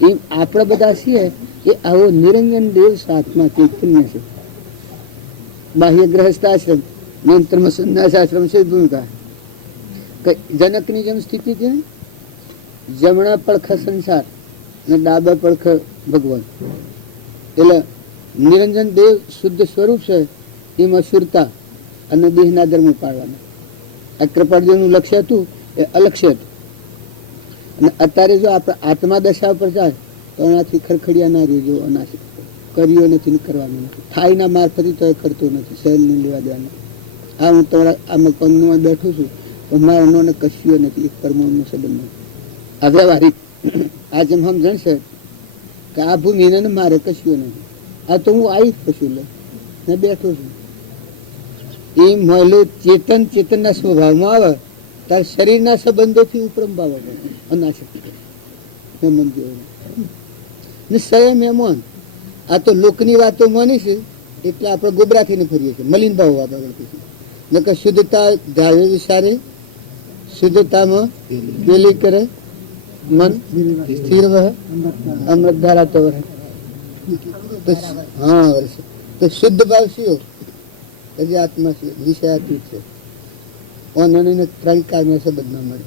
એ આપણા બધા છીએ એ આવો નિરંજન દેવ આત્મા ચૈતન્ય છે. બાહ્ય ગ્રહસ્થ આશ્રમ ને અંતરમાં સંન્યાસ આશ્રમ છે. ભૂમિકા જનકની જેમ સ્થિતિ છે. જમણા પડખા સંસાર અને ડાબા પડખા ભગવાન. એટલે નિરંજન દેવ શુદ્ધ સ્વરૂપ છે. એમાં શુરતા અને દેહના ધર્મ પાડવાના. આ કૃપાળદેવનું લક્ષ્ય હતું એ અલક્ષ્ય હતું. અને અત્યારે જો આપણે આત્મા દશા ઉપર જાય તો એનાથી ખરખડિયા ના રહેજો. અનાશિક કર્યો નથી, કરવાનું નથી. થાયના મારફતે તો એ કરતો નથી. શહેરની લેવા દેવાનું. આ હું તમારા આ મકાનમાં બેઠું છું તો મારનો ને કશ્યો નથી. એક પરમાણુનો સંબંધ નથી. આ વ્યવહારિક આ જેમ સમજણ છે કે આ ભૂમિને મારે કશ્યો નથી. આ તો હું આવી કશું લે ને બેઠો છું. એ મળેલું ચેતન ચેતનના સ્વભાવમાં આવે ત્યારે શરીરના સંબંધોથી ઉપરંબ આવે. અનાશક્તિ સંયમ એમોન. આ તો લોકની વાતો માની છે એટલે આપણે ગોબરા થઈને ફરીએ છીએ. મલિન ભાવ વાતો નકર શુદ્ધતા જાળવે વિચારે, શુદ્ધતામાં પેલી કરે, મન સ્થિર વહે, અમૃત ધારા તો વહે. હા વર્ષે તો શુદ્ધ ભાવ શું હજી આત્મા છે, વિષયાતીત છે. ઓનને ત્રણ કાળમાં સંબંધ ના મળે.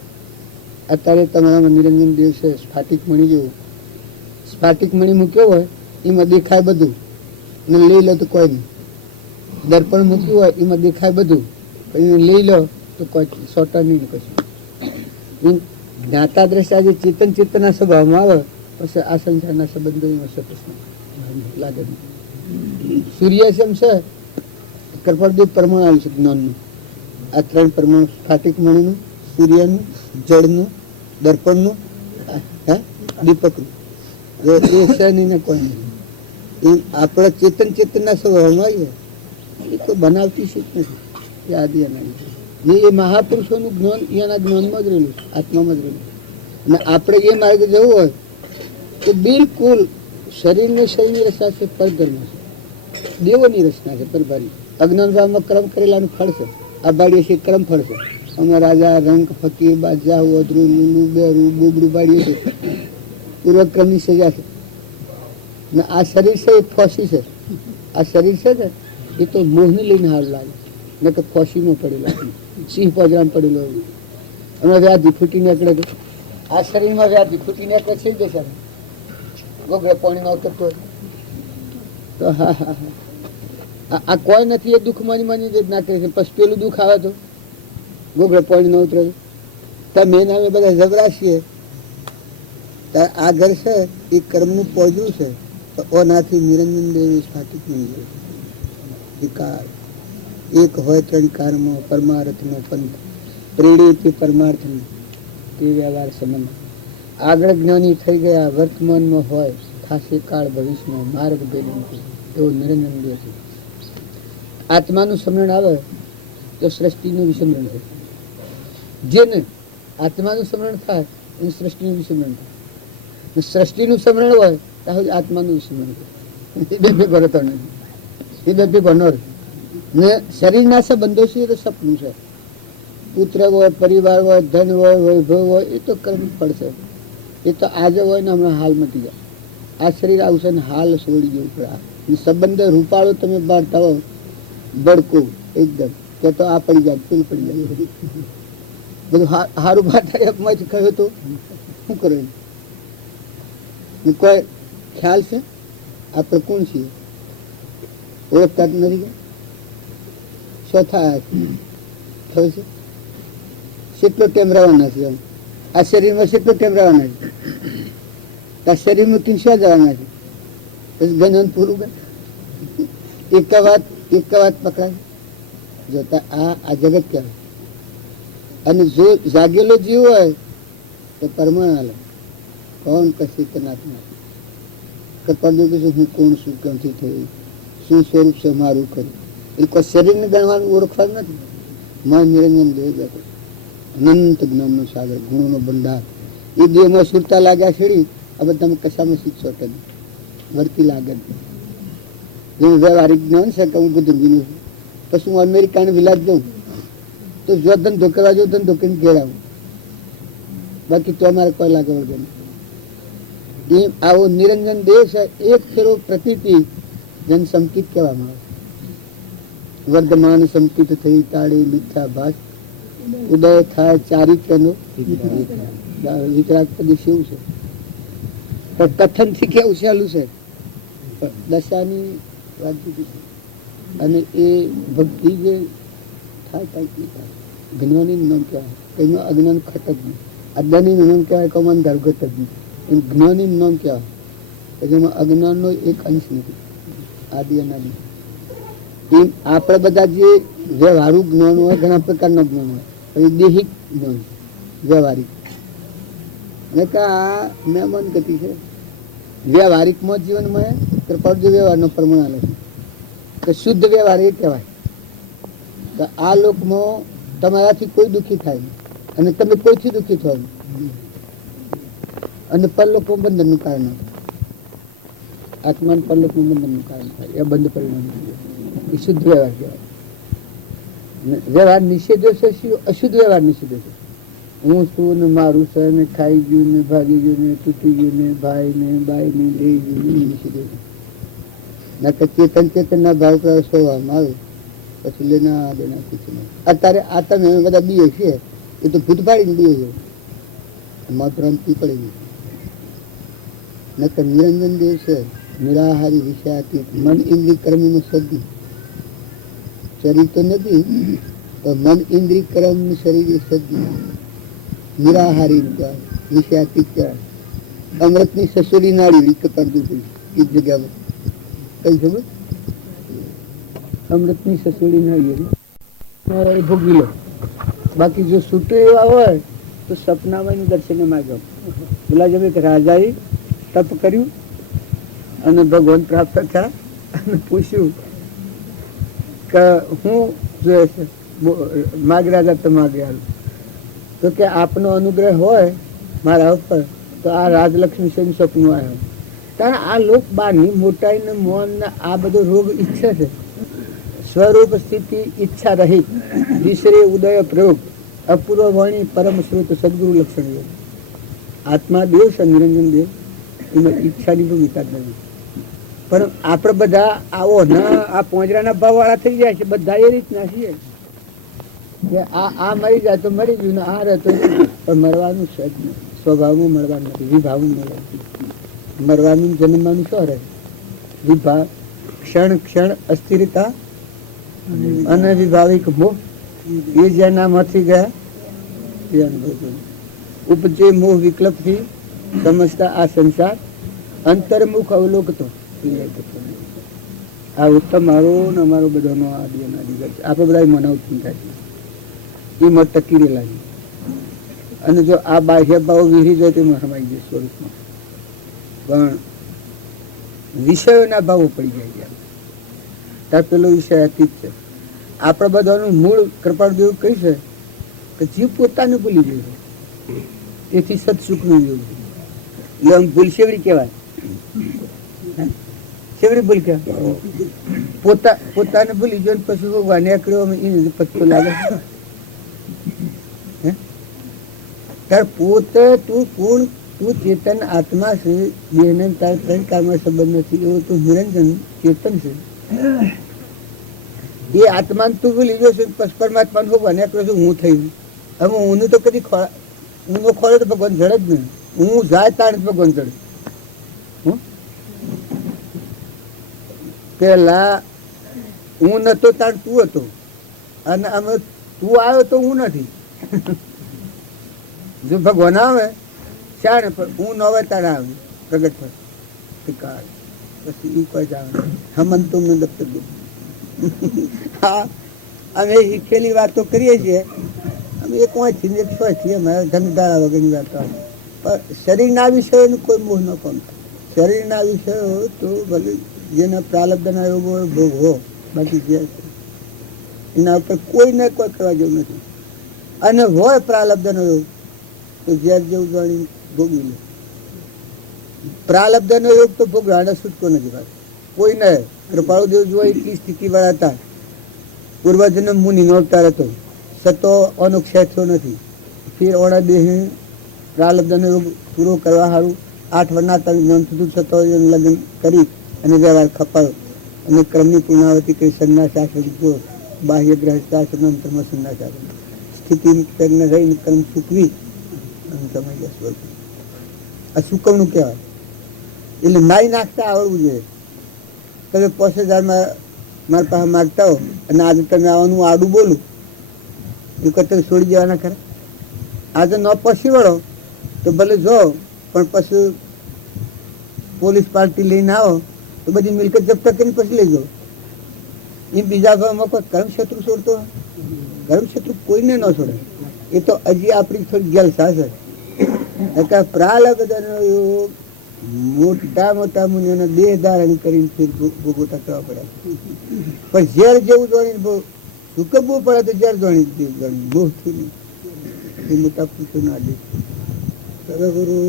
અત્યારે તમારામાં નિરંજન દેવ છે સ્ફાટિક મણી જેવું. સ્ફાટિક મણી મૂક્યો હોય એમાં દેખાય બધું ને લઈ લો તો કોઈ નહીં. દર્પણ મૂક્યું હોય એમાં દેખાય બધું પણ એને લઈ લો તો કોઈ સોટર નહીં કશું. જ્ઞાતા દ્રષ્ટા જે ચેતન ચેતનના સ્વભાવમાં આવે પછી આ સંસારના સંબંધો એમાં સતત લાગે. સૂર્ય જેમ છે કૃપાળદેવ પરમાણુ આવ્યું છે જ્ઞાનનું. આ ત્રણ પરમાણુ સ્ફાટિક મણીનું, સૂર્યનું, જળનું, દર્પણનું, દીપકનું. એ શનિને કોઈ નહીં. એ આપણા ચેતન ચેતનના સ્વભાવમાં આવીએ એ કોઈ બનાવતી શીખ નથી. એ આદિ અનાદિ એ મહાપુરુષોનું જ્ઞાન એના જ્ઞાનમાં જ રહેલું, આત્મામાં જ રહેલું. અને આપણે એ માર્ગે જવું હોય તો બિલકુલ શરીરને શરીરની રચના છે, પરધર્મ છે, દેવોની રચના છે, પરભારી. અજ્ઞાન ભાવમાં કર્મ કરેલાનું ફળ છે. આ બાળીએ છે કર્મ ફળ છે. અમે રાજા, રંક, ફકીર, બાદશાહ, ઓધરું, લુલું, બેરું, બોબડું બાળીએ છે પૂર્વક્રમની સજા છે. ને આ શરીર છે એ ફોસી છે. આ શરીર છે ને એ તો મોહને લઈને હાર લાગે ને કે ફોસીમાં પડેલો, સિંહ પોજરામાં પડેલો. હમણાં વ્યાધિ ફૂટી નીકળે તો આ શરીરમાં વ્યાધિ ફૂટી નીકળે છે જ દેશે ગોગળે પાણીમાં ઉતરતો તો હા હા હા આ કોઈ નથી. એ દુઃખ માની જ ના કરે છે. પછી પેલું દુઃખ આવે તો ગોગળે પાણી ન ઉતરે. તમે નામે બધા જબરાશીએ આ ઘર છે એ કર્મનું પોજવું છે. તો ઓનાથી નિરંજન દેવી સ્થાપિત નહીં જાય. વિકાર એક હોય ત્રણ કારમાં પરમાર્થનો પંથ પ્રેરિત પરમાર્થનો તે વ્યવહાર સંબંધ. આગળ જ્ઞાની થઈ ગયા વર્તમાનમાં હોય ખાસી કાળ ભવિષ્યનો માર્ગ બેની એવો નિરંજન દેવ છે. આત્માનું સ્મરણ આવે તો સૃષ્ટિનું વિસ્મરણ છે. જેને આત્માનું સ્મરણ થાય એ સૃષ્ટિનું વિસ્મરણ થાય. સૃષ્ટિનું સ્મરણ હોય તો આત્માનું વિસ્મરણ થાય. એ બે ભેગો રહેતો નથી. એ બે ભેગો ન રહે. ને શરીરના સંબંધો છે એ તો સપનું છે. પુત્ર હોય, પરિવાર હોય, ધન હોય, વૈભવ હોય એ તો કર્મ ફળ છે. એ તો આજે હોય ને હમણાં હાલ મટી જાય. આ શરીર આવશે ને હાલ છોડી જવું પડે. સંબંધ રૂપાળો તમે બાળતા હો બળકો એકદમ તો આ પડી જાય, પેલું પડી જાય. બધું હારું બાટામાં જ કહ્યું તો શું કરે? કોઈ ખ્યાલ છે આપણે કોણ છીએ? ઓળખતા જ નથી. ચોથા થયું છે કેટલો ટાઈમ રહેવાના છે? આ શરીરમાં કેટલો ટાઈમ રહેવાના છે? આ શરીર મૂકીને શું જવાના છે? પછી ગણન પૂરું ગણ. એક વાત પકડાય જોતા આ જગત કહેવાય. અને જો જાગેલો જીવ હોય તો પરમાણ હાલે. કોણ કશી કનાત્મા કપાલ કે હું કોણ છું, ક્યાંથી થયું, શું સ્વરૂપ છે મારું કર્યું. એ કોઈ શરીરને ગણવાનું ઓળખવાનું નથી. મન નિરંજન દેવ બેઠો અનંત જ્ઞાનનો સાગર, ગુણોનો ભંડાર. એ દેહમાં સુરતા લાગ્યા છેડી હવે તમે કશામાં શીખશો કે વર્તી લાગે. જેનું વ્યવહારિક જ્ઞાન છે કે હું બુદ્ધિનું છું પછી હું અમેરિકાને વિલાસ જાઉં તો જો ધંધો કરવા જો ધંધો કરીને ઘેર આવું, બાકી તો અમારે કોઈ લાગે વગર એમ આવો નિરંજન દેશ એક ફેરો પ્રતીતિ જન સંકિત કહેવામાં આવે. વર્ધમાન સંકિત થઈ તાળી મિથ્યા ભાષ ઉદય થાય ચારિત્રનો વિતરાગ પ્રદેશ એવું છે. પણ કથન થી કેવું સહેલું છે, દશાની વાત જુદી છે. અને એ ભક્તિ જે થાય કઈ જ્ઞાની નામ કહેવાય, એમાં અજ્ઞાન ખટ જ નહીં. અજ્ઞાની નામ કહેવાય કમાન ધરગત જ નહીં. એમ જ્ઞાની નામ કહેવાય જેમાં અજ્ઞાનનો એક અંશ નથી, આદિ અનાદિ. એમ આપણે બધા જે વ્યવહારુ જ્ઞાન હોય, ઘણા પ્રકારના જ્ઞાન હોય, પછી દેહિક જ્ઞાન વ્યવહારિક અને આ મહેમાન ગતિ છે. વ્યવહારિકમાં જીવનમાં કૃપાળુ વ્યવહારનો પ્રમાણ આલે છે કે શુદ્ધ વ્યવહાર એ કહેવાય કે આ લોકમાં તમારાથી કોઈ દુઃખી થાય નહીં અને તમે કોઈથી દુઃખી થયો નહીં, અને પરલોક બંધનનું કારણ આત્માન પરલોક બંધનનું કારણ થાય એ બંધ પરિણામ એ શુદ્ધ વ્યવહાર કહેવાય. વ્યવહાર નિષેધો છે, અશુદ્ધ વ્યવહાર નિષેધો છે. હું છું ને મારું છે ને ખાઈ ગયું ને ભાગી ગયું ને તૂટી ગયું ને ભાઈ ને બાઈ ને લઈ ગયું નિષેધો છે. ના તો ચેતન ના ભાવ સ્વભાવમાં આવે પછી લેના દેના કુછ નહીં. અત્યારે આ તમે બધા બીએ છે એ તો ભૂત પાડીને બીએ છે, ભ્રાંતિ પડી ગઈ. નકર નિરંજન દેવ છે નિરાહારી વિષયાતીત મન ઇન્દ્રિય કર્મનું સદી શરીર તો નથી તો મન ઇન્દ્રિય કર્મ શરીર સદી નિરાહારી વિષયાતીત કહેવાય. અમૃતની સસુરી નાળી કરતું હતું એ જગ્યામાં કઈ ખબર અમૃતની સસુરી નાળી ભોગવી લો. બાકી જો છૂટું એવા હોય તો સપનામાં દર્શન માં જાઓ. પેલા જેમ એક રાજાએ તપ કર્યું અને ભગવાન પ્રાપ્ત થયા અને પૂછ્યું કે હું જોઈએ છે માગ રાજા તો માગે આલું. તો કે આપનો અનુગ્રહ હોય મારા ઉપર તો આ રાજલક્ષ્મી છે સપનું આવ્યું. કારણ આ લોક બારની મોટાઈ ને મોન ને આ બધો રોગ ઈચ્છે છે. સ્વરૂપ સ્થિતિ ઈચ્છા રહિત વિસરે ઉદય પ્રયોગ અપૂર્વ વાણી પરમ સ્રોત સદગુરુ લક્ષણ યોગ. આત્મા દેવ છે નિરંજન દેવ, એમાં ઈચ્છાની ભૂમિકા જ નથી. પણ આપણે બધા આવો ના આ પોંજરાના ભાવ વાળા થઈ જાય છે, બધા એ રીતના છીએ કે આ મરી જાય તો મરી ગયું ને આ રહેતો પણ મરવાનું છે જ નહીં. સ્વભાવમાં મળવાનું નથી, વિભાવમાં મળવાનું. મરવાનું જન્મવાનું શું રહે? વિભાવ ક્ષણ ક્ષણ અસ્થિરતા અને વિભાવિક મોહ એ જેના માંથી ગયા એ અનુભવ. ઉપજે મોહ વિકલ્પ થી સમજતા આ સંસાર અંતર્મુખ અવલોકતો. આ ઉત્તમ મારો ને અમારો બધાનો આદિ અનાદિ છે. આપણે બધા મનાવતું થાય છે એમાં ટકી રહેલા છે. અને જો આ બાહ્ય ભાવ વિહરી જાય તો એમાં સમાઈ જાય સ્વરૂપમાં. પણ વિષયોના ભાવો પડી જાય છે ત્યાં પેલો વિષય અતીત છે. આપણા બધાનું મૂળ કૃપાળદેવ કઈ છે કે જીવ પોતાને ભૂલી જાય તેથી સત્સુખનું યોગ. એટલે આમ ભૂલ શેવડી કહેવાય. શેવડી ભૂલ કહેવાય પોતાને ભૂલી ગયો પછી ભગવાન એકડ્યો એને પત્તો લાગે. તાર પોતે તું કોણ? તું ચેતન આત્મા છે. બેને તાર ત્રણ કાળમાં સંબંધ નથી એવો તું નિરંજન ચેતન છે. એ આત્માને તું ભૂલી ગયો છે પરમાત્માને ભગવાન એકડો છું હું થઈ ગયું. હવે હું તો કદી ઊંઘો ખોળે તો ભગવાન જડે જ નહીં. હું જાય તાણે ભગવાન જડે. પેલા હું નતો તાણ તું હતો અને અમે તું આવ્યો તો હું નથી. જો ભગવાન આવે શાણે પણ હું ન આવે તારે આવે પ્રગટ થાય પછી કોઈ જ આવે હમન તો મેં દફતર દઉં. હા અમે શીખેલી વાતો કરીએ છીએ. અમે એક વાંચીને એક છીએ અમારે ધનધારા વગરની વાતો. પણ શરીરના વિષયોનું કોઈ મોહ ન કોણ. શરીરના વિષયો તો ભલે જેના પ્રાલબ્ધના યોગો ભોગવો, બાકી જે એના ઉપર કોઈને કોઈ કરવા જેવું નથી. અને હોય પ્રાલબ્ધનો યોગ તો ઝેર જેવું જાણી ભોગવી લે. પ્રાલબ્ધનો યોગ તો ભોગવાને છૂટકો નથી ભાઈ કોઈને. કૃપાળુદેવ જો એટલી સ્થિતિ વાળા હતા પૂર્વજન્મ મુનિનો અવતાર હતો, સતો ઓનો ક્ષય થયો નથી. ફીર ઓણા દેહ પ્રાલબ્ધનો યોગ પૂરો કરવા સારું 8 વર્ષના જ્ઞાન સુધી સતો લગ્ન કરી અને વ્યવહાર ખપાયો અને ક્રમની પૂર્ણાવતી કરી સંન્યાસાશ્રમ જો બાહ્ય ગ્રહસ્થાશ્રમ અંતરમાં સંન્યાસાશ્રમ સ્થિતિ પ્રજ્ઞ રહીને કર્મ ચૂકવી અને સમય સ્વરૂપ આ ચૂકવણું કહેવાય. એટલે નાઈ નાખતા આવડવું જોઈએ. તમે 5000 મારા પાસે માગતા હો અને આજે તમે આવવાનું આડું બોલું એ કરતા છોડી દેવાના ખરા. આજે ન પસી વળો તો ભલે જો, પણ પછી પોલીસ પાર્ટી લઈને આવો તો બધી મિલકત જપ્ત કરીને પછી લઈ જાઓ. એ બીજા ભાવમાં કોઈ કર્મશત્રુ છોડતો હોય? કર્મશત્રુ કોઈને ન છોડે. એ તો હજી આપણી થોડી ગેલસા છે. પ્રાલબ્ધનો યોગ મોટા મોટા મુનિઓને દેહ ધારણ કરીને ફીર ભોગવટા કરવા પડે. પણ ઝેર જેવું જોડીને બહુ ચૂકવવું પડે તો ઝેર જોડી બહુ થયું એ મોટા પુરુષો ના દે. સદગુરુ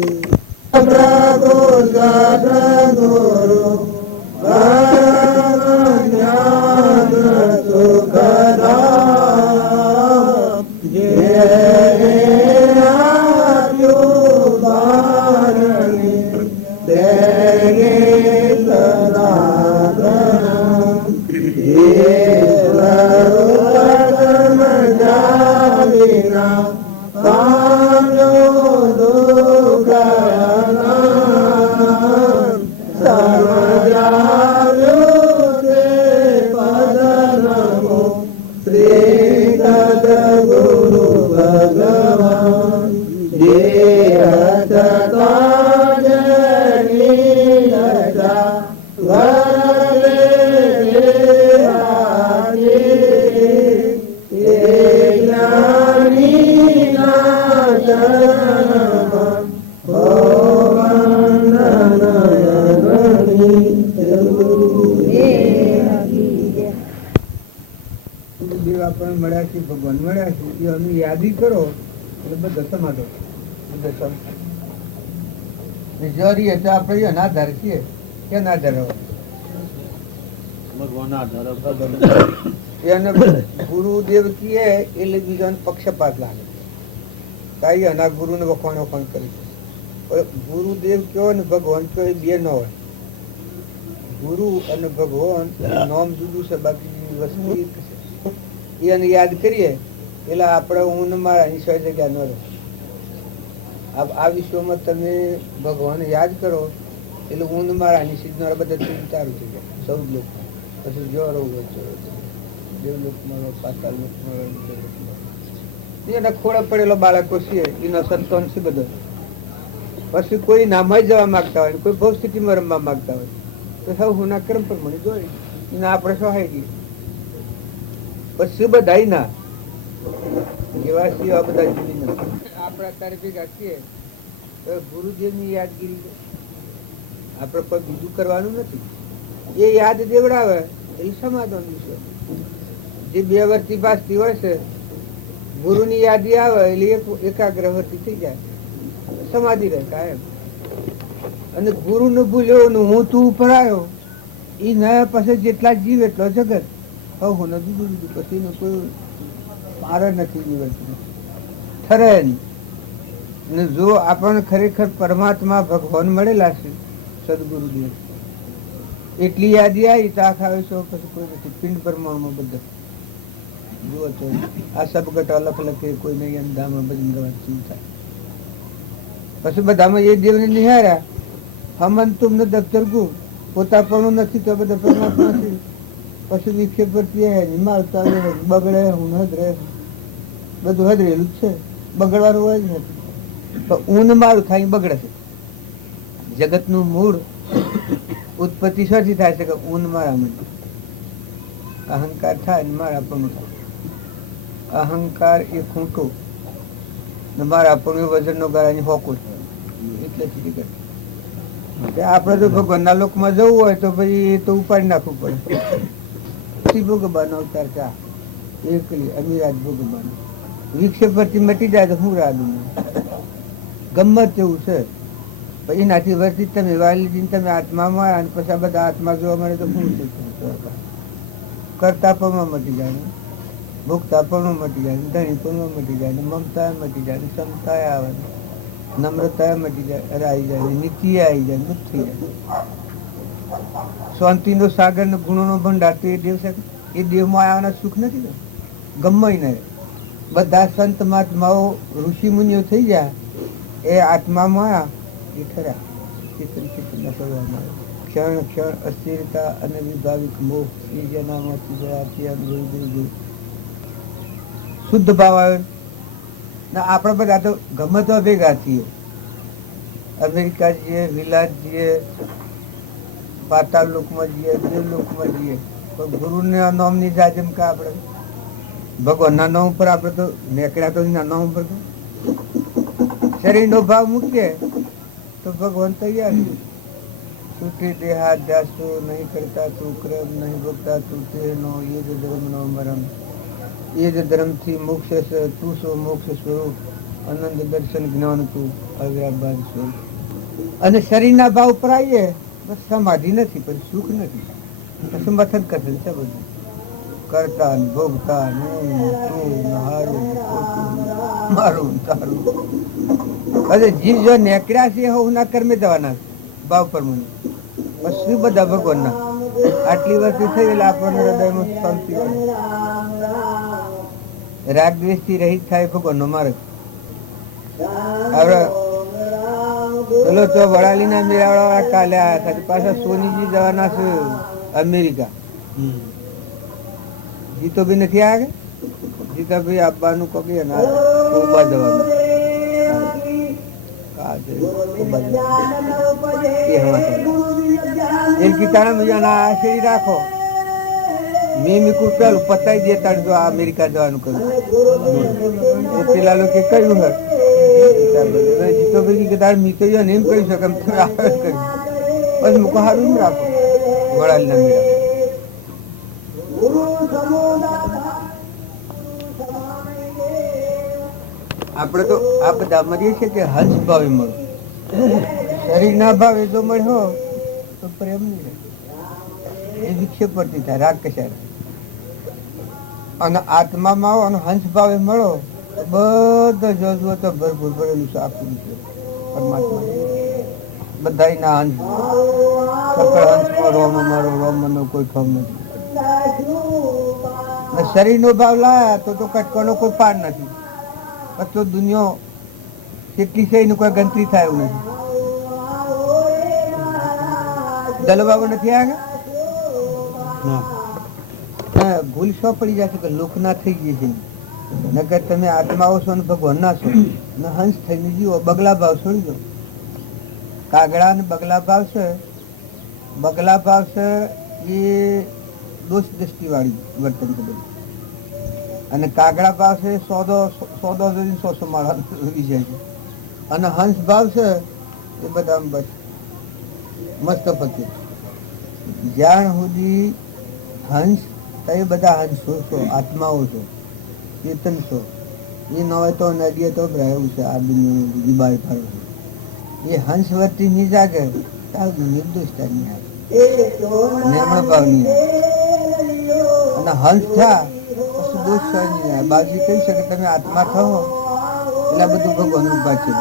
ભગવાન મળ્યા છે એનું યાદી કરો એટલે બધા સમાધો જરી એટલે આપણે એના આધાર છીએ કે ના આધાર એને ગુરુદેવ કીએ એટલે બીજાને પક્ષપાત લાગે. તાઈ એના ગુરુને વખોણ વખોણ કરી. ગુરુદેવ કયો ને ભગવાન કયો એ બે ન હોય. ગુરુ અને ભગવાન નામ જુદું છે, બાકી વસ્તુ એક છે. એને યાદ કરીએ એટલે આપણે ઊન મારાની 100 જગ્યા ન રહે. આ વિશ્વમાં તમે ભગવાન યાદ કરો એટલે ઊંધ મારાની સીધનાર બધા ચાલુ થઈ જાય. સૌ લોક પછી જો રહું દેવલોકમાં પાતાલ લોકમાં એના ખોળે પડેલો બાળકો છે એનો સંતોન છે બધો. પછી કોઈ નામાં જવા માંગતા હોય, કોઈ ભવ સ્થિતિમાં રમવા માંગતા હોય તો સૌ હુના કર્મ પ્રમાણે જોઈ એના આપણે સહાય દઈએ. પછી બધા ના એવા સિવાય બધા જુદી નથી. આપણે અત્યારે ભેગા છીએ તો ગુરુદેવની યાદગીરી આપણે કોઈ બીજું કરવાનું નથી. એ યાદ દેવડાવે એ સમાધાન છે. જે 2 વર્ષથી પાસથી હોય છે ગુરુની યાદી આવે એટલે એકાગ્ર વર્તી થઈ જાય, સમાધિ રહે કાયમ. અને ગુરુ ને ભૂલ્યો ને હું તું ઉપર આવ્યો એ ના પાસે જેટલા જીવ એટલો જગત. હવે જુદું જુદું પછી કોઈ પાર નથી જીવન ઠરે ને. જો આપણને ખરેખર પરમાત્મા ભગવાન મળેલા છે સદગુરુદેવ એટલી યાદી આવી તો આખા વિશ્વ પછી કોઈ નથી. પિંડ પરમાણુમાં બધા જુઓ તો આ સબગટ અલગ લખે કોઈ નહીં અંધામાં ભજન ગવાથી થાય. પછી બધામાં એ દેવને નિહાર્યા હમન તુમને દફતર ગુ પોતાપણું નથી તો બધા પરમાત્મા છે. પછી વિક્ષેપ પરથી મારતા બગડે હું હદરે બધું હદરેલું જ છે, બગડવાનું હોય જ નથી. તો ઊન મારું થાય બગડે છે. જગત નું મૂળ ઉત્પત્તિ શોથી થાય છે કે ઊન મારા મને અહંકાર થાય ને મારા પણ થાય. અહંકાર એ ખૂંટું ને મારા પણ વજન નો ગાળાની હોકું એટલે આપડે જો ભગવાનના લોકમાં જવું હોય તો પછી એ તો ઉપાડી નાખવું પડે. ભોગવવાનો અવતાર ચા એકલી અમીરાજ ભોગવવાનો વિક્ષેપ પરથી મટી જાય તો હું રાધું ગમત જેવું છે. પછી એનાથી વર્તી તમે વાલી તમે આત્મામાં અને પછી આ બધા આત્મા જોવા મળે તો શું કરતા પણ મટી જાય, ભોગતા પણ મટી જાય, ધણી પણ મટી જાય, મમતા મટી જાય, ક્ષમતા આવે, નમ્રતા મટી જાય, આવી જાય, નીતિ આવી જાય, બધું થઈ જાય. શાંતિનો સાગર ને ગુણોનો ભંડાર તો એ દેવ છે. એ દેવમાં આવવાના સુખ નથી. ગમે ને બધા સંત મહાત્માઓ ઋષિ મુનિઓ થઈ ગયા, એ આત્મામાં આવ્યા એ ખરા. ક્ષણ ક્ષણ અસ્થિરતા અને વિભાવિક મોહ એ જેનામાંથી જવાથી અનુભવી શુદ્ધ ભાવ આવે. આપણે બધા તો ગમે તો ભેગા છીએ, અમેરિકા જઈએ, વિલાસ જઈએ, પાતાળ લોકમાં જઈએ, દેવ લોકમાં જઈએ, પણ ગુરુને નામની જાજમ કા આપણે ભગવાનના નામ ઉપર આપણે તો નીકળ્યા તો નામ ઉપર શરીરનો ભાવ મૂકીએ તો ભગવાન તૈયાર. છૂટી દેહાધ્યાસો નહીં કરતા તું ક્રમ નહીં ભોગતા તું તેનો એ જ ધર્મનો મરમ, એ જ ધર્મથી મોક્ષ છે તું સો મોક્ષ સ્વરૂપ, આનંદ દર્શન જ્ઞાન તું અવ્યાબાદ સ્વરૂપ. અને શરીરના ભાવ ઉપર આવીએ બસ સમાધિ નથી, પણ સુખ નથી. પછી મથન કથન છે બધું કરતા ને ભોગતા ને મારું તારું. અરે જીવ જો નેકળ્યા છે હું ના કર્મે જવાના ભાવ પર મને પછી બધા ભગવાનના. આટલી વર્ષ થઈ ગયેલા આપણને હૃદયમાં શાંતિ હોય, રાગ દ્વેષ થી રહિત થાય ભગવાનનો માર્ગ. હવે પેલો તો વડાલી ના મેળાવાળા કાલે આવ્યા હતા, પાછા સોનીજી જવાના છે અમેરિકા. જીતો બી નથી આવ્યા કે જીતા ભાઈ આપવાનું કબી કોબા જવાનું શેરી રાખો. મેં મીકું પેલું પતાવી દે તાર જો અમેરિકા જવાનું કર્યું. પેલા લોકો કહ્યું હે જીતો ભાઈ કે તાર મીતો એમ કહી શકે એમ કર્યું. બસ મૂકો સારું રાખો વડાલી ના મેળા. આપણે તો આ બધા મળીએ છીએ કે હંસ ભાવે મળો. શરીર ના ભાવે જો મળ્યો તો પ્રેમ નહીં રહે, એ વિક્ષેપ પડતી થાય રાગ કશાય. અને આત્મામાં આવો અને હંસ ભાવે મળો તો બધો જોજો તો ભરપૂર ભરેલું છે આખું છે પરમાત્મા. બધા ના હંસ સકળ હંસમાં રોમ અમારો રોમનો કોઈ ખમ નથી. શરીર નો ભાવ લાયા તો કટકોનો કોઈ પાર નથી. તો દુનિયા કેટલી છે એનું કોઈ ગણતરી થાય એવું નથી. દલબાબો નથી આવ્યા ભૂલ શો પડી જશે કે લોક ના થઈ ગઈ છે. નગર તમે આત્માઓ છો ને ભગવાન ના છો ને હંસ થઈને જીવો. બગલા ભાવ છોડી દો. કાગડા ને બગલા ભાવ છે, બગલા ભાવ છે એ દોષ દ્રષ્ટિ વાળી વર્તન છે બધું. અને કાગડા ભાવ છે સોદો માળવાનો વિષય છે. અને હંસ ભાવ છે એ બધા બસ મસ્ત પતિ. જ્યાં સુધી હંસ તો એ બધા હંસો છો, આત્માઓ છો, ચેતન છો. એ ન હોય તો નદીએ તો રહ્યું છે આ દુનિયા દિબાઈ ફરવું. એ હંસ વર્તી નહીં જાગે તાર નિર્દોષતા નહીં આવે, નિર્મળ ભાવ નહીં આવે. અને હંસ થયા દોષ નહીં. બાજી કહી શકે તમે આત્મા થો એટલે બધું ભગવાન ઉભા છે.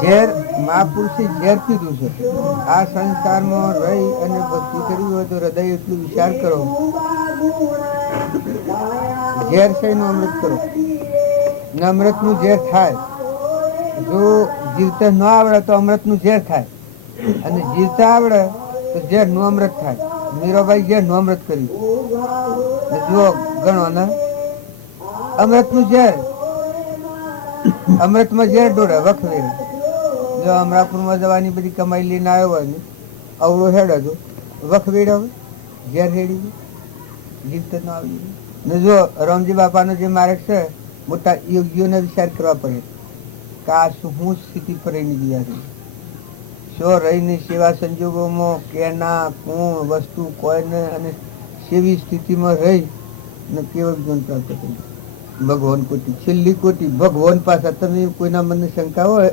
ઝેર મહાપુરુષે ઝેર પીધું છે. આ સંસારમાં રહી અને ભક્તિ કરવી હોય તો હૃદય એટલું વિચાર કરો, ઝેર છે એનું અમૃત કરો ને અમૃત નું ઝેર થાય. જો જીવતા ન આવડે તો અમૃત નું ઝેર થાય, અને જીવતા આવડે તો ઝેર નું અમૃત થાય. મીરાબાઈ ઝેર નું અમૃત કર્યું. જુઓ ગણો ને અમૃત નું ઝેર, અમૃત માં ઝેર ડોળે વખવે. જો અમરાપુર માં જવાની બધી કમાઈ લઈને આવ્યો હોય ને અવળો હેડ હતો વખવેડ હવે ઝેર હેડી જીવતો ન આવી. ને જો રામજી બાપાનો જે માર્ગ છે મોટા યોગીઓને વિચાર કરવા પડે કે આ શું સ્થિતિ પર રહીને ગયા છે. શું રહીને સેવા સંજોગોમાં કેના કોણ વસ્તુ કોઈને અને સેવી સ્થિતિમાં રહી ને કેવળ જ્ઞાન પ્રાપ્ત કર્યું. ભગવાન કોટી છેલ્લી કોટી ભગવાન પાસે. તમે કોઈના મનને શંકા હોય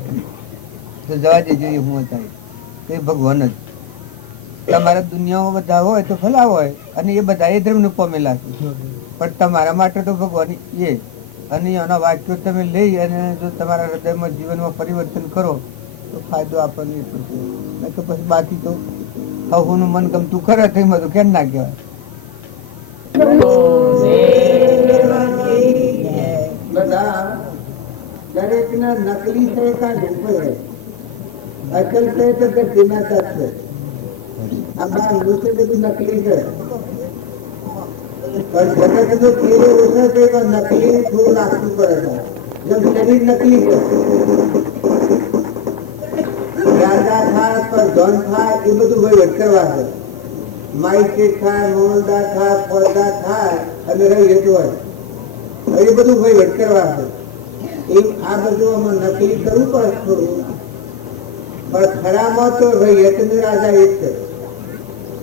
તો જવા દેજો, હું થાય એ ભગવાન જ. તમારા દુનિયામાં બધા હોય તો ભલા હોય અને એ બધા એ ધર્મને પામેલા છે, પણ તમારા માટે તો ભગવાન એ અને એના વાક્યો તમે લઈ અને જો તમારા હૃદયમાં જીવનમાં પરિવર્તન કરો તો ફાયદો આપણને એટલો છે. નહીં તો પછી બાકી તો હવનું મન ગમતું કરે તો એમાં તો કેમ ના કહેવાય. બધા દરેક ના નકલી છે કા ઢૂંઢો છે, અસલ છે તો તે દિમાગ છે. આ બાર દૂસરે બધું નકલી છે, પણ જગત જો કેવો ઓછો છે તો નકલી થોડું રાખવું પડે છે. જેમ શરીર નકલી છે, રાજા થાય પણ ધન થાય એ બધું વહીવટ કરવા છે. માઇસ્ટ્રેટ થાય, મોહનદાર થાય, ફોજદાર થાય અને રહી જતું હોય એ બધું વહીવટ કરવા છે. એમ આ બધું અમે નકલી કરવું પડે થોડું, પણ ખરામાં તો રૈયતનો રાજા એક છે.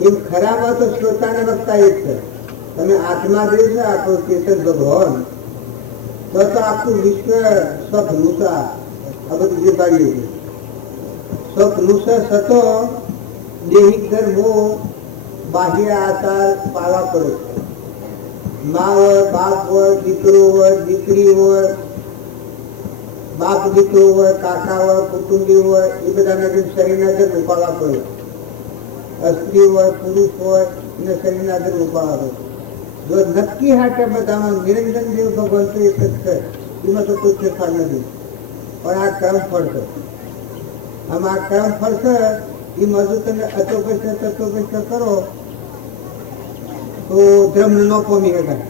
એમ ખરામાં તો શ્રોતાને વક્તા એક છે. તમે આત્મા જે છે આપણું ચેતન ભગવાન તો આખું વિશ્વ સ્વપ્નું છે. આ બધું જે પાડીએ છીએ સ્વપ્નું સતો દેહિક ધર્મો બાહ્ય આચાર પાળવા પડે છે. મા હોય, બાપ હોય, દીકરો હોય, દીકરી હોય, બાપ દીકરો હોય, કાકા હોય, કુટુંબી હોય, એ બધાના જેમ શરીરના ધર્મ પાળવા પડે. સ્ત્રી હોય, પુરુષ હોય એને શરીરના ધર્મ પાળવા પડે. જો નક્કી હાટે બધામાં નિરંજન દેવ ભગવાન તો એક જ છે, એમાં તો કોઈ ફેરફાર નથી. પણ આ કર્મ ફળ છે. આમ આ કર્મ ફળ છે એ મજુ તમે અચોપેક્ષ કરો તો ધર્મ ન પામી શકાય.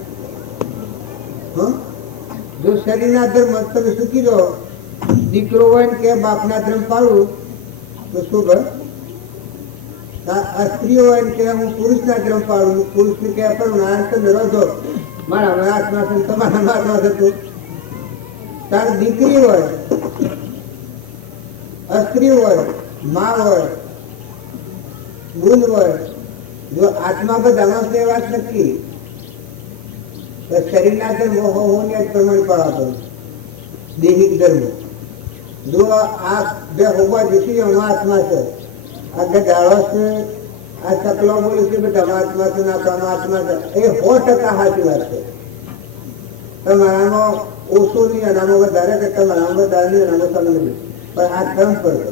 જો શરીરના ધર્મ તમે શીખી દો, દીકરો હોય ને કે બાપના ધર્મ પાડું તો શુભ. સ્ત્રી હોય ને કે હું પુરુષના ધર્મ પાડું, પુરુષને કે પણ તમે રોધો મારા હાથમાં છે તમારા હાથમાં થતું. તાર દીકરી હોય, સ્ત્રી હોય, મા હોય, ગુણ હોય, જો આત્મા બધામાં તે વાત નક્કી તો શરીરના ધર્મ હોને જ પ્રમાણે પાડવા પડે. દૈહિક ધર્મ જો આ બે હોવા જેથી આત્મા છે, આ ગઢાળો છે, આ ચકલો બોલે છે બધા આત્મા છે, નાતામાં આત્મા છે, એ 100% સાચી વાત છે. તમારામાં ઓછો નહીં, અનામો વધારે કે તમારામાં વધારે નહીં, અનામો તમે નહીં. પણ આ કર્મ ફળ છે.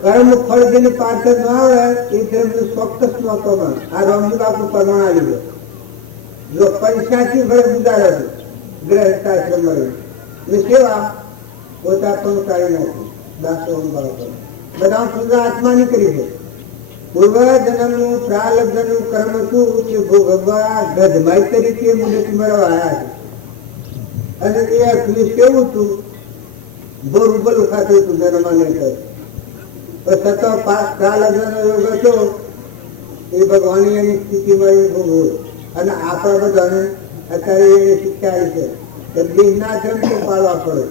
કર્મ ફળ જેને પાછળ ન આવે એ ધર્મ ચોક્કસ નહોતો. આ રામજી બાપુ પ્રમાણ આવી ગયો. જો 85 વર્ષ ગુજારે છે ગ્રહસ્થાશ્રમ મળે ને સેવા પોતા પણ કાઢી નાખી. દાસો બધા પૂજા આત્માની કરી છે. પૂર્વ જન્મનું પ્રાલબ્ધનું કર્મ હતું કે ભોગવવા ગધમાઈ તરીકે મુદત મેળવવા આવ્યા છે. અને એ અખિલેશ કેવું હતું, બોર ઉપર ખાતું હતું જન્માને કહે. છતાં પ્રાલબ્ધનો યોગ હતો એ ભગવાનની એની સ્થિતિમાં એ ભોગવું. અને આપણા બધાને અત્યારે એને શિક્ષા આવી છે કે દેહના ધર્મ તો પાળવા પડે.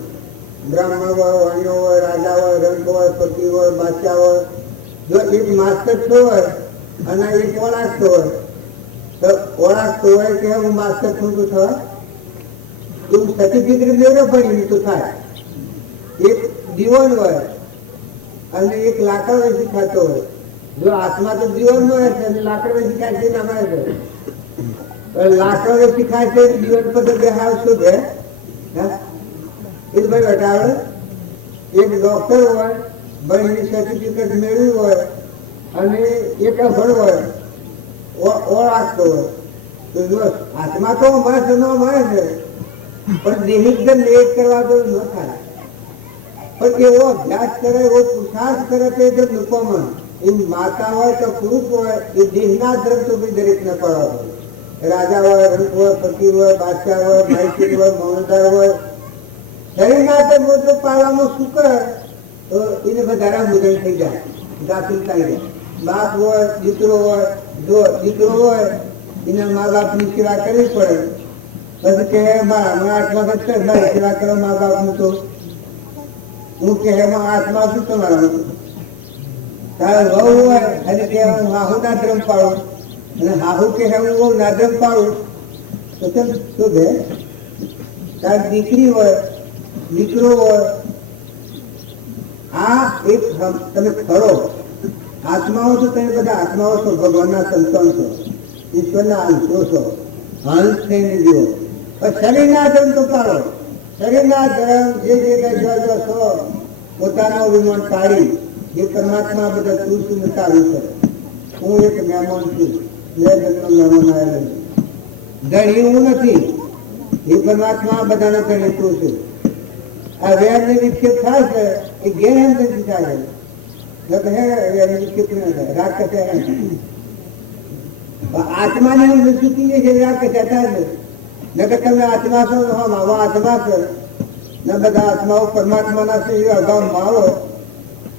બ્રાહ્મણ હોય, વાણિયો હોય, રાજા હોય, રંગ હોય, પતિ હોય, બાદશાહ હોય. જો એક માસ્ટર હોય અને એક ઓળાકતો હોય તો ઓળાકતો હોય કે હું માસ્ટર છું તો થવા એવું સર્ટિફિકેટ લેવું પડે તો થાય. એક દીવાન હોય અને એક લાકડ વેચી ખાતો હોય. જો આત્મા તો દીવાન હોય છે અને લાકડ વેચી ખાય છે નામાય છે. લાકડ વેચી ખાય છે દીવાન પર તો બેહાવ શું છે એ ભાઈ ઘટાડે. એક ડોક્ટર હોય, ભણીની સર્ટિફિકેટ મેળવ્યું હોય અને એક અભણ હોય, ઓળખતો હોય તો જો આત્મા તો મળે છે ન મળે છે પણ દેહિક ધન એક કરવા તો ન થાય. પણ એવો અભ્યાસ કરે, એવો પુરુષાર્થ કરે તો એ ધર્મ નુકમણ. એ માતા હોય તો પુરુષ હોય એ દેહના ધર્મ તો ભાઈ દરેક ને પાડવા પડે. રાજા હોય, રંગ હોય, પતિ હોય, બાદશાહ હોય, માહિતી હોય, મૌનદાર હોય, શરીરના ધર્મ તો પાડવામાં શું કરે તો એને વધારે મુદલ થઈ જાય, દાખલ થઈ જાય. બાપ હોય, દીકરો હોય, જો દીકરો હોય એના મા બાપની સેવા કરવી પડે. પછી કે મારા આત્મા છે મારી સેવા કરો મા બાપનું તો હું કે એમાં આત્મા શું તમારા તારા વહુ હોય અને કે હું હાહુ ના ધર્મ પાડું અને હાહુ કે હું બહુ ના ધર્મ પાડું તો કેમ શું છે? તારી દીકરી હોય, દીકરો હોય, આ એક તમે ખરો આત્માઓ તો તમે બધા આત્માઓ છો, ભગવાનના સંતાન છો, ઈશ્વરના અંશો છો, હંસ થઈને જીવો. પણ શરીરના ધર્મ તો પાડો. શરીરના ધર્મ જે કઈ છો પોતાનો અભિમાન કાઢી એ પરમાત્મા બધા તું શું બતાવ્યું છે. હું એક મહેમાન છું, બે જન્મ મહેમાન આવેલો છું. ધણી હું નથી, એ પરમાત્મા બધાને ધણી તું છું. આ વેરને વિક્ષેપ થાય છે એ ગેરહમથી થાય છે. આત્માની મૃત્યુ કીએ છે રાગ થાય છે. નકર તમે આત્મા છો, આત્મા છો ને બધા આત્માઓ પરમાત્માના છે એ અભાવમાં આવો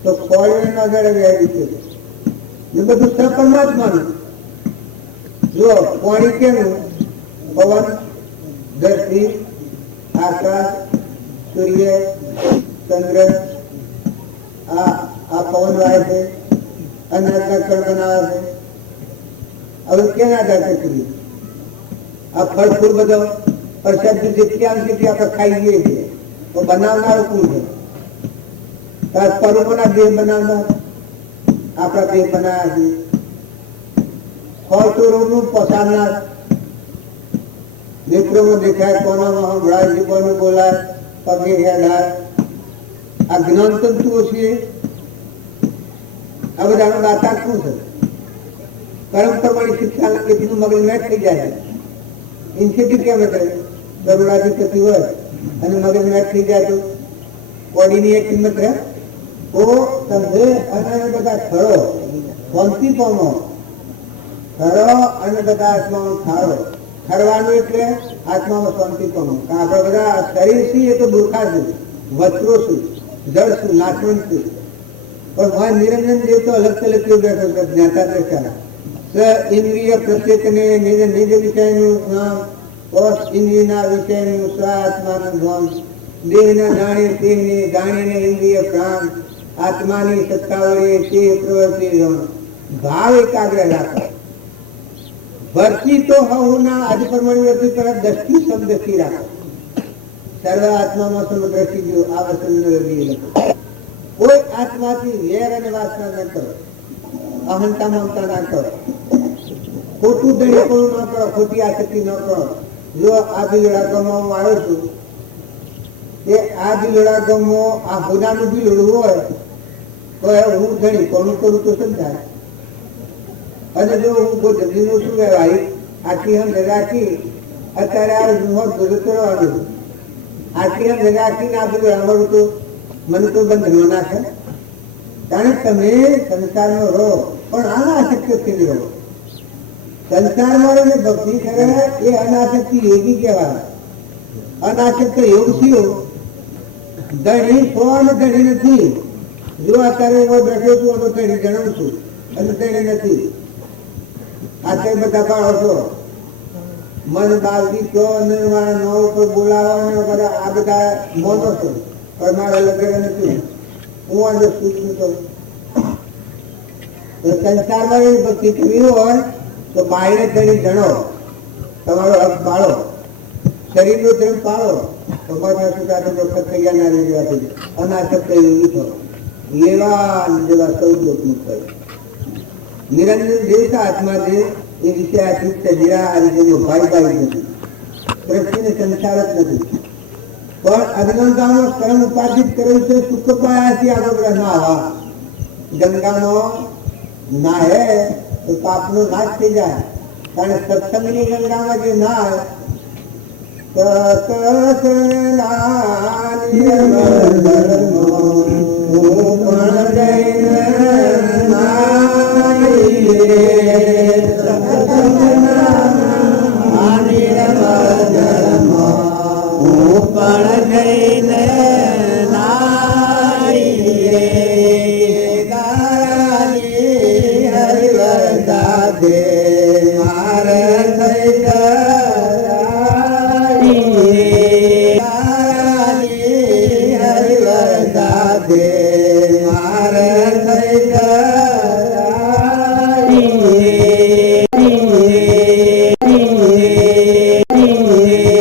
તો કોળીના જડે વ્યાવી છે એ બધું પરમાત્માનું. જો પાણી કેનું? પવન, ધરતી, આકાશ, સૂર્ય, ચંદ્ર, આ પવન વાય છે, અનાજના કણ બનાવે છે. હવે ક્યાં આધાર કરીએ? આ ફળ ફૂલ બધો પ્રસાદ જેટલી આપણે ખાઈએ છીએ તો બનાવનાર કોણ છે? સ્વરૂપોના દેહ બનાવનાર આપણા દેહ બનાવ્યા છે. ફળ તો રોગનું પસારનાર, નેત્રોમાં દેખાય, કોનામાં સંભળાય, જીવવાનું બોલાય, પગે હેડાય. આ જ્ઞાન તંતુઓ છે. આ બધાનો દાતા શું છે? કર્મ પ્રમાણે શિક્ષા એટલું મગજ મેચ થઈ જાય છે. ઇન્સ્ટિટ્યૂટ કેમ કરે? દરોડાથી થતી હોય અને મગજ મેચ થઈ જાય તો બોડીની એક કિંમત રહે. તો તમે અને બધા ખરો શાંતિ પામો, ખરો અને બધા આત્માનો ખારો. ખરવાનું એટલે આત્મામાં શાંતિ પામો. આપણે બધા શરીર છીએ તો બુરખા છું, વસ્ત્રો છું, જળ છું, નાચવંત છું. પણ મારે નિરંજન દેવ તો અલગ તલગ કેવું બેઠો છે, જ્ઞાતા દ્રષ્ટા. ઇન્દ્રિય પ્રત્યેકને નિજ નિજ વિષયનું નામ, કોષ ઇન્દ્રિયના વિષયનું સ્વાત્માનું ભાન, દેહના દાણે દેહને, દાણીને ઇન્દ્રિય પ્રાણ, આત્માની સત્તાવળે તે પ્રવૃત્તિ ભાવ એકાગ્ર રાખો. ભરતી તો હવના આદિ પરમાણુ તરફ દ્રષ્ટિ શબ્દથી રાખો. સર્વ આત્મામાં સમદ્રષ્ટિ જો આ વચન લખો. કોઈ આત્માથી વેર અને વાસના ન કરો, અહંતા મમતા ના કરો, ખોટું દળીપણું ન કરો, ખોટી આસક્તિ ન કરો. જો આ બિલોડા ગામમાં હું આવ્યો છું કે આ બિલોડા ગામમાં આ હોદાનું બિલોડું હોય તો હું ધણી કોનું કરું તો શું થાય? અને જો હું કોઈ જમીનું શું વ્યવહારિક આખી હમ રાખી અત્યારે આ હોત બધું કરવાનું, આખી હમ રાખીને આ બધું અમારું તો મને તો બંધનમાં નાખે. કારણ તમે સંસારમાં રહો પણ અનાસક્તિથી રહો. સંસારમાં રહીને ભક્તિ કરે એ અનાસક્તિ યોગી કહેવાય. અનાસક્ત યોગ થયો ધણી સો અને ધણી નથી. જો અત્યારે હું બેઠો છું તો ધણી જણાવું છું અને ધણી નથી. અત્યારે બધા કાળો છો, મન બાવજી છો અને મારા નવ ઉપર બોલાવવા બધા આ બધા મોનો છો, પણ મારા લગ્ન નથી. હું આજે સૂચનું છું. તો સંસારમાં એવી ભક્તિ કરવી હોય તો બાયને ધણી જણો, તમારો હક પાળો, શરીરનો ધર્મ પાળો તો બધા સુધા તો વખત તૈયાર ના રહી જવાથી અનાસક્ત યોગી થો. લેવા જેવા સૌ લોકમુખ થયો. નિરંજન દેવતા આત્મા છે એ વિશે આશ્રિત જીરા આ રીતે ભાઈ નથી. પ્રશ્ન સંસાર જ નથી. પણ અજ્ઞાનતાનો કર્મ ઉપાર્જિત કર્યું છે. સુખ પાયાથી આગળ ના આવા ગંગાનો ના હે તો પાપનો નાશ થઈ જાય. કારણ સત્સંગની ગંગામાં જે ના દે